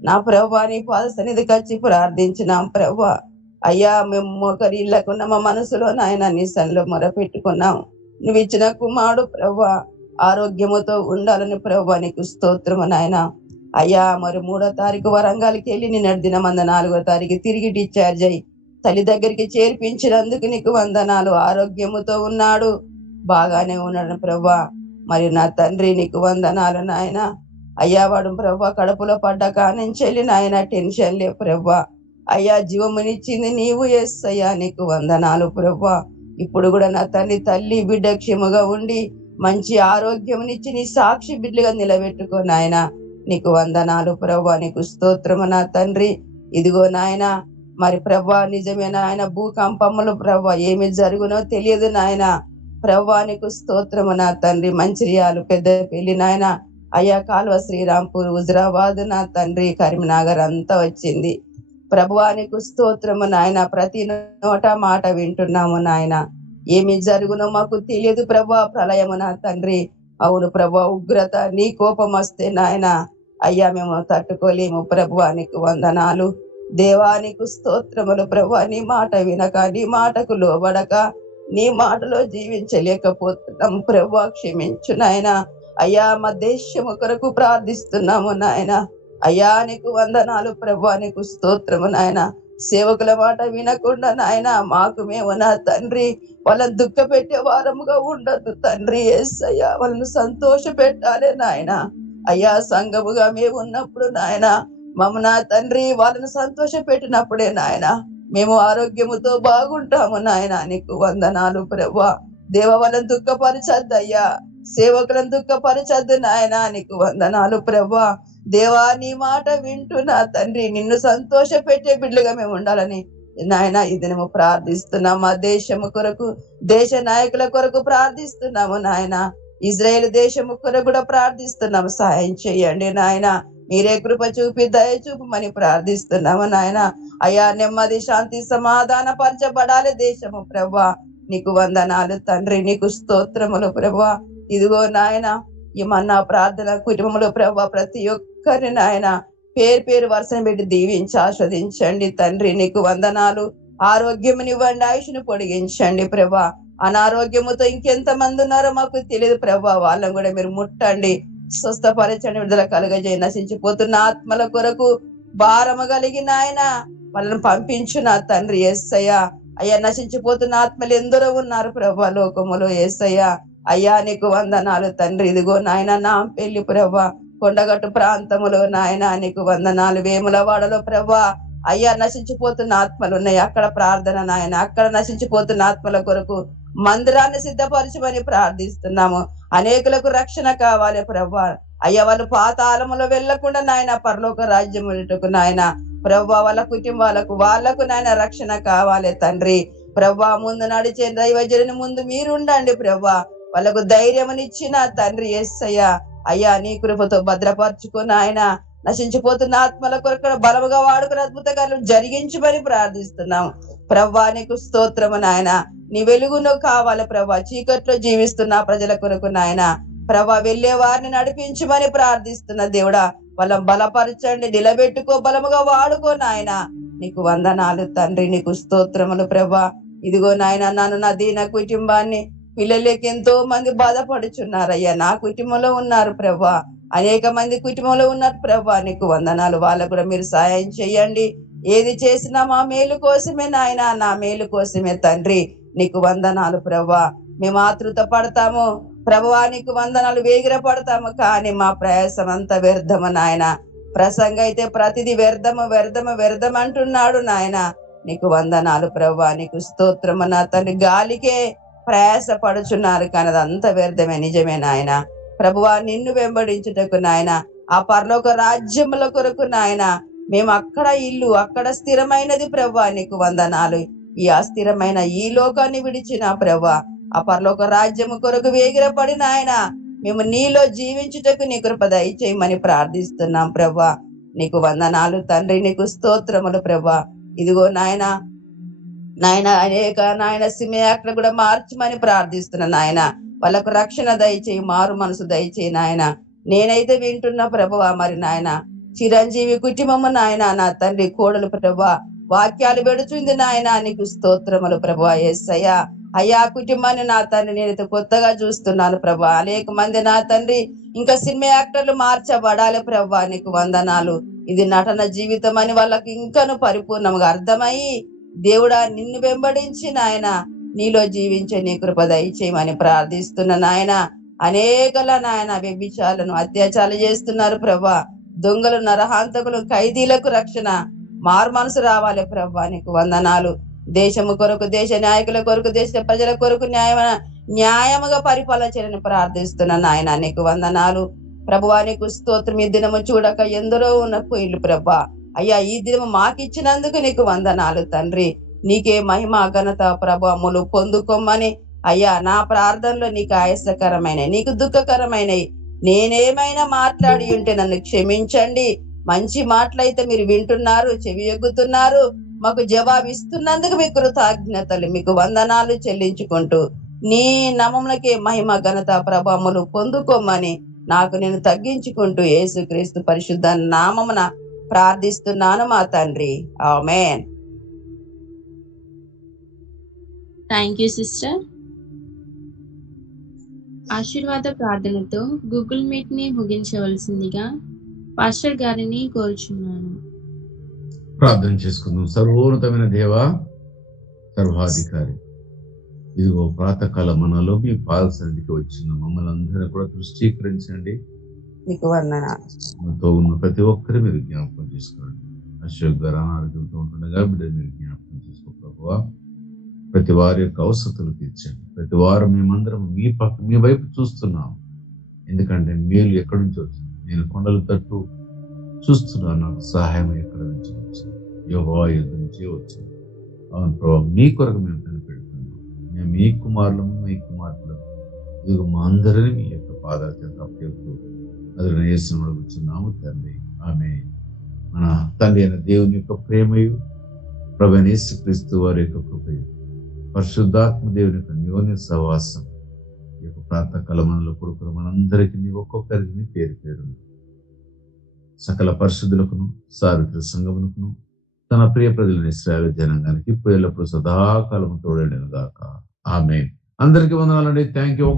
నా ప్రభా నీ పాద సన్నిధికి వచ్చి ప్రార్థించినాం ప్రభా. అయ్యా మేము ఒకరి ఇళ్ళకున్న మా మనసులో నాయన నీ సన్నిలో మొరపెట్టుకున్నాం. నువ్వు ఇచ్చిన కుమారుడు ప్రభా ఆరోగ్యముతో ఉండాలని ప్రభా నీకు స్తోత్రము నాయన. అయ్యా మరి 3వ తారీఖు వరంగల్కి వెళ్ళి నిన్నటి దినమంద 4వ తారీఖు తిరిగి డిశ్చార్జ్ అయ్యి తల్లి దగ్గరికి చేర్పించినందుకు నీకు వందనాలు. ఆరోగ్యముతో ఉన్నాడు, బాగానే ఉన్నాడు ప్రభా. మరి నా తండ్రి నీకు వందనాలు నాయన. అయ్యా వాడు ప్రభా కడుపులో పడ్డ కానించెల్లి నాయన టెన్షన్ లే ప్రభా. అయ్యా జీవమునిచ్చింది నీవు యేసయ్యా నీకు వందనాలు ప్రభా. ఇప్పుడు కూడా నా తల్లి బిడ్డ క్షేమగా ఉండి మంచి ఆరోగ్యమునిచ్చి నీ సాక్షి బిడ్డగా నిలబెట్టుకో నాయన నీకు వందనాలు ప్రభా. నీకు స్తోత్రము నా తండ్రి. ఇదిగో నాయన మరి ప్రభా నిజమే నాయన భూకంపములు ప్రభా ఏమి జరుగునో తెలియదు నాయన ప్రభా నీకు స్తోత్రము నా తండ్రి. మంచిర్యాలు పెద్దపల్లి నాయన అయ్యా కాలువ శ్రీరాంపూర్ హుజరాబాద్ నా తండ్రి కరీంనగర్ అంతా వచ్చింది ప్రభువా నీకు స్తోత్రము నాయన. ప్రతి నోట మాట వింటున్నాము నాయన. ఏమి జరుగునో మాకు తెలియదు ప్రభా. ప్రళయము నా తండ్రి. అవును ప్రభా ఉగ్రత నీ కోపం వస్తే నాయన అయ్యా మేము తట్టుకోలేము ప్రభువా నీకు వందనాలు దేవా. నీకు స్తోత్రములు ప్రభా. నీ మాట వినక నీ మాటకు లోబడక నీ మాటలో జీవించలేకపోతున్నాం ప్రభా, క్షమించు నాయన. అయ్యా మా దేశము కొరకు ప్రార్థిస్తున్నాము నాయన. అయ్యా నీకు వందనాలు ప్రభా. నీకు స్తోత్రము నాయన. సేవకుల మాట వినకుండా నాయన మాకు మేము నా తండ్రి వాళ్ళని దుఃఖ పెట్టే వారముగా ఉండద్దు తండ్రి యేసయ్యా. వాళ్ళని సంతోష పెట్టాలి నాయన. అయ్యా సంఘముగా మేము ఉన్నప్పుడు నాయన మమ్మ నా తండ్రి వాళ్ళని సంతోష పెట్టినప్పుడే నాయన మేము ఆరోగ్యముతో బాగుంటాము నాయన. నీకు వందనాలు ప్రభా. దేవ వాళ్ళని దుఃఖపరచద్దు అయ్యా, సేవకులను దుఃఖపరచద్దు నాయన. నీకు వందనాలు ప్రభా. దేవా నీ మాట వింటున్నా తండ్రి నిన్ను సంతోష పెట్టే బిడ్డలుగా మేము ఉండాలని నాయన ఈ దినము ప్రార్థిస్తున్నాము. మా దేశము కొరకు దేశ నాయకుల కొరకు ప్రార్థిస్తున్నాము నాయన. ఇజ్రాయేల్ దేశము కొరకు కూడా ప్రార్థిస్తున్నాము. సహాయం చేయండి నాయన. మీరే కృప చూపి దయ చూపమని ప్రార్థిస్తున్నాము నాయన. అయ్యా నెమ్మది శాంతి సమాధాన పరచబడాలి దేశము ప్రభా. నీకు వందనాలు తండ్రి. నీకు స్తోత్రములు ప్రభా. ఇదిగో నాయన ఏమన్నా ప్రార్థన కుటుంబంలో ప్రభా ప్రతి ఒక్కరి నాయన పేరు పేరు వర్షం పెట్టి దీవించి ఆస్వాదించండి తండ్రి. నీకు వందనాలు. ఆరోగ్యమునివ్వండి, ఆయుష్ను పొడిగించండి ప్రభా. అనారోగ్యముతో ఇంకెంత మంది ఉన్నారో మాకు తెలియదు ప్రభా. వాళ్ళని కూడా మీరు ముట్టండి, స్వస్థపరచండి, విడుదల కలుగజేయి. నశించిపోతున్న ఆత్మల కొరకు భారము కలిగిన ఆయన వాళ్ళని పంపించు నా తండ్రి యేసయ్యా. అయ్యా నశించిపోతున్న ఆత్మలు ఎందరో ఉన్నారు ప్రభా లోకములో యేసయ్యా. అయ్యా నీకు వందనాలు తండ్రి. ఇదిగో నాయన నా పెళ్లి ప్రభా కొండగట్టు ప్రాంతములో నాయన నీకు వందనాలు. వేములవాడలో ప్రభా అయ్యా నశించిపోతున్న ఆత్మలు ఉన్నాయి. అక్కడ ప్రార్థన నాయన. అక్కడ నశించిపోతున్న ఆత్మల కొరకు మందిరాన్ని సిద్ధపరచమని ప్రార్థిస్తున్నాము. అనేకులకు రక్షణ కావాలి ప్రభా. అయ్యా వాళ్ళు పాతాళములో వెళ్లకుండా నాయన పరలోక రాజ్యములకు నాయన ప్రభా వాళ్ళ కుటుంబాలకు వాళ్ళకు నాయన రక్షణ కావాలి తండ్రి ప్రభా. ముందు నడిచే దైవజనుని ముందు మీరు ఉండండి ప్రభా. వాళ్ళకు ధైర్యమునిచ్చిన తండ్రి యేసయ్యా. అయ్యా నీ కృపతో భద్రపరచుకుని ఆయన నశించిపోతున్న ఆత్మల కొరకు బలముగా వాడుకుని అద్భుత కార్యం జరిగించమని ప్రార్థిస్తున్నాం ప్రభా. నీకు స్తోత్రము నాయన. నీ వెలుగును కావాలి ప్రభా. చీకట్లో జీవిస్తున్న ప్రజల కొరకు నాయన ప్రభా వెళ్లే వారిని నడిపించమని ప్రార్థిస్తున్న దేవుడా. వాళ్ళని బలపరచండి, నిలబెట్టుకో, బలముగా వాడుకో నాయన. నీకు వందనాలు తండ్రి. నీకు స్తోత్రములు ప్రభా. ఇదిగో నాయన నన్ను నా దీన కుటుంబాన్ని పిల్లలకి ఎంతో మంది బాధపడుచున్నారయ్యా. నా కుటుంబంలో ఉన్నారు ప్రభా. అనేక మంది కుటుంబంలో ఉన్నారు ప్రభా, నీకు వందనాలు. వాళ్ళకు కూడా మీరు సహాయం చేయండి. ఏది చేసినా మా మేలు కోసమే నాయన, నా మేలు కోసమే తండ్రి. నీకు వందనాలు ప్రభా. మేము ఆతృత పడతాము ప్రభువా, నీకు వందనాలు. వేగిర పడతాము కానీ మా ప్రయాసం అంతా వ్యర్థము నాయన. ప్రసంగ అయితే ప్రతిదీ వ్యర్థము వ్యర్థము వ్యర్థం అంటున్నాడు నాయన. నీకు వందనాలు ప్రభువా, నీకు స్తోత్రము నా తండ్రి. గాలికే ప్రయాస పడుచున్నారు కానీ అదంతా వ్యర్థమే. నిజమే నాయన ప్రభువా, నిన్ను వెంబడించుటకు నాయన, ఆ పరలోక రాజ్యముల కొరకు నాయన, మేము అక్కడ ఇల్లు అక్కడ స్థిరమైనది ప్రభువా, నీకు వందనాలు. ఈ అస్థిరమైన ఈ లోకాన్ని విడిచిన ప్రభువా, ఆ పరలోక రాజ్యము కొరకు వేగిరపడి నాయన, మేము నీలో జీవించుటకు నీ కృప దయచేయమని ప్రార్థిస్తున్నాం ప్రభువా. నీకు వందనాలు తండ్రి, నీకు స్తోత్రములు ప్రభువా. ఇదిగో నాయన అనేక నాయన సిమయాక్లు కూడా మార్చమని ప్రార్థిస్తున్నా నాయన. వాళ్ళకు రక్షణ దయచేయి, మారు మనసు దయచేయి నాయన. నేనైతే వింటున్నా ప్రభువా, మరి నాయన చిరంజీవి కుటుంబము నాయన, నా తండ్రి కోడలు ప్రభువా వాక్యాలు పెడుతుంది నాయన, నీకు స్తోత్రములు ప్రభువా. యేసయ్యా అయ్యా కుటుంబాన్ని నా తండ్రి నేనైతే కొత్తగా చూస్తున్నాను ప్రభా. అనేక మంది నా తండ్రి ఇంకా సినిమా యాక్టర్లు మార్చబడాలి ప్రభా, నీకు వందనాలు. ఇది నటన జీవితం అని వాళ్ళకి ఇంకను పరిపూర్ణంగా అర్థమయ్యి దేవుడా నిన్ను వెంబడించి నాయన నీలో జీవించే నీ కృప దయచేయమని ప్రార్థిస్తున్న నాయన. అనేకల నాయన వ్యభిచారాలను అత్యాచారాలు చేస్తున్నారు ప్రభా. దొంగలు నరహాంతకులు ఖైదీలకు రక్షణ, మారు మనసు రావాలి ప్రభా, నీకు వందనాలు. దేశము కొరకు, దేశ నాయకుల కొరకు, దేశ ప్రజల కొరకు న్యాయముగా పరిపాలన చేయాలని ప్రార్థిస్తున్న నాయన, నీకు వందనాలు ప్రభువా. నీకు స్తోత్రం. ఈ దినము చూడక ఎందరో ఉన్న పోయిలు ప్రభా. అయ్యా ఈ దినము మాకిచ్చినందుకు నీకు వందనాలు తండ్రి. నీకే మహిమ ఘనత ప్రభావములు పొందుకోమని అయ్యా నా ప్రార్థనలో నీకు ఆయాసకరమైన, నీకు దుఃఖకరమైనవి నేనేమైనా మాట్లాడి ఉంటే నన్ను క్షమించండి. మంచి మాటలైతే మీరు వింటున్నారు, చెవి ఎగ్గుతున్నారు, మాకు జవాబిస్తున్నందుకు మీకు కృతజ్ఞతలు, మీకు వందనాలు చెల్లించుకుంటూ నీ నామమునకే మహిమ ఘనత ప్రభావములు పొందుకోమని నాకు నేను తగ్గించుకుంటూ యేసుక్రీస్తు పరిశుద్ధ నామమున ప్రార్థిస్తున్నాను మా తండ్రి, ఆమేన్. Thank you sister. ఆశీర్వాద ప్రార్థనతో గూగుల్ మీట్ ని ముగించవలసిందిగా పాస్టర్ గారిని కోరుచున్నాను. ప్రార్థన చేసుకుందాం. సర్వోన్నతమైన దేవ, సర్వాధికారి, ఇదిగో ప్రాతకాల మనలో మీ పాద సన్నిధికి వచ్చిన మమ్మల్ని అందరూ కూడా దృష్టీకరించండి. నీకు వందనాలు. మనతో ఉన్న ప్రతి ఒక్కరు మీరు జ్ఞాపకం చేసుకోండి. అశోక్ గారు అనారోగ్యంతో ఉంటుండగా బిడ్డ మీరు జ్ఞాపకం చేసుకో ప్రభువా. ప్రతి వారి యొక్క అవసరతలు తీర్చండి. ప్రతి వారం మేమందరం మీ వైపు చూస్తున్నాం. ఎందుకంటే మేలు ఎక్కడి నుంచి వచ్చింది? నేను కొండల తట్టు చూస్తున్నాను, నాకు సహాయం ఎక్కడి నుంచి వచ్చింది? యెహోవా యొద్ద నుంచి వచ్చింది. అవును ప్రభావ, మీ కొరకు మేము కనిపెడుతున్నాం. మేము మీ కుమారులము, మీ కుమార్తెలము. ఇదిగో మా అందరినీ మీ యొక్క పాదాల చేత అప్పచెప్తూ అది యేసుని కూర్చున్నాము తండ్రి, ఆమేన్. మన తండ్రి అయిన దేవుని యొక్క ప్రేమయు, ప్రభువైన యేసుక్రీస్తు వారి యొక్క కృపయు, పరిశుద్ధాత్మ దేవుని యొక్క న్యోన్య సహవాసం ఈ యొక్క ప్రాతకాల మనలో కొడుకులు మనందరికీ ఒక్కొక్కరికి పేరు పేరు సకల పరిశుద్ధులకును సార్వత్రిక సంఘమునకును తన ప్రియ ప్రజలని ఇశ్రాయేలు జనాంగానికి ఇప్పుడు సదాకాలము తోడేను గాక, ఆమేన్. అందరికీ వందనాలండి. Thank you.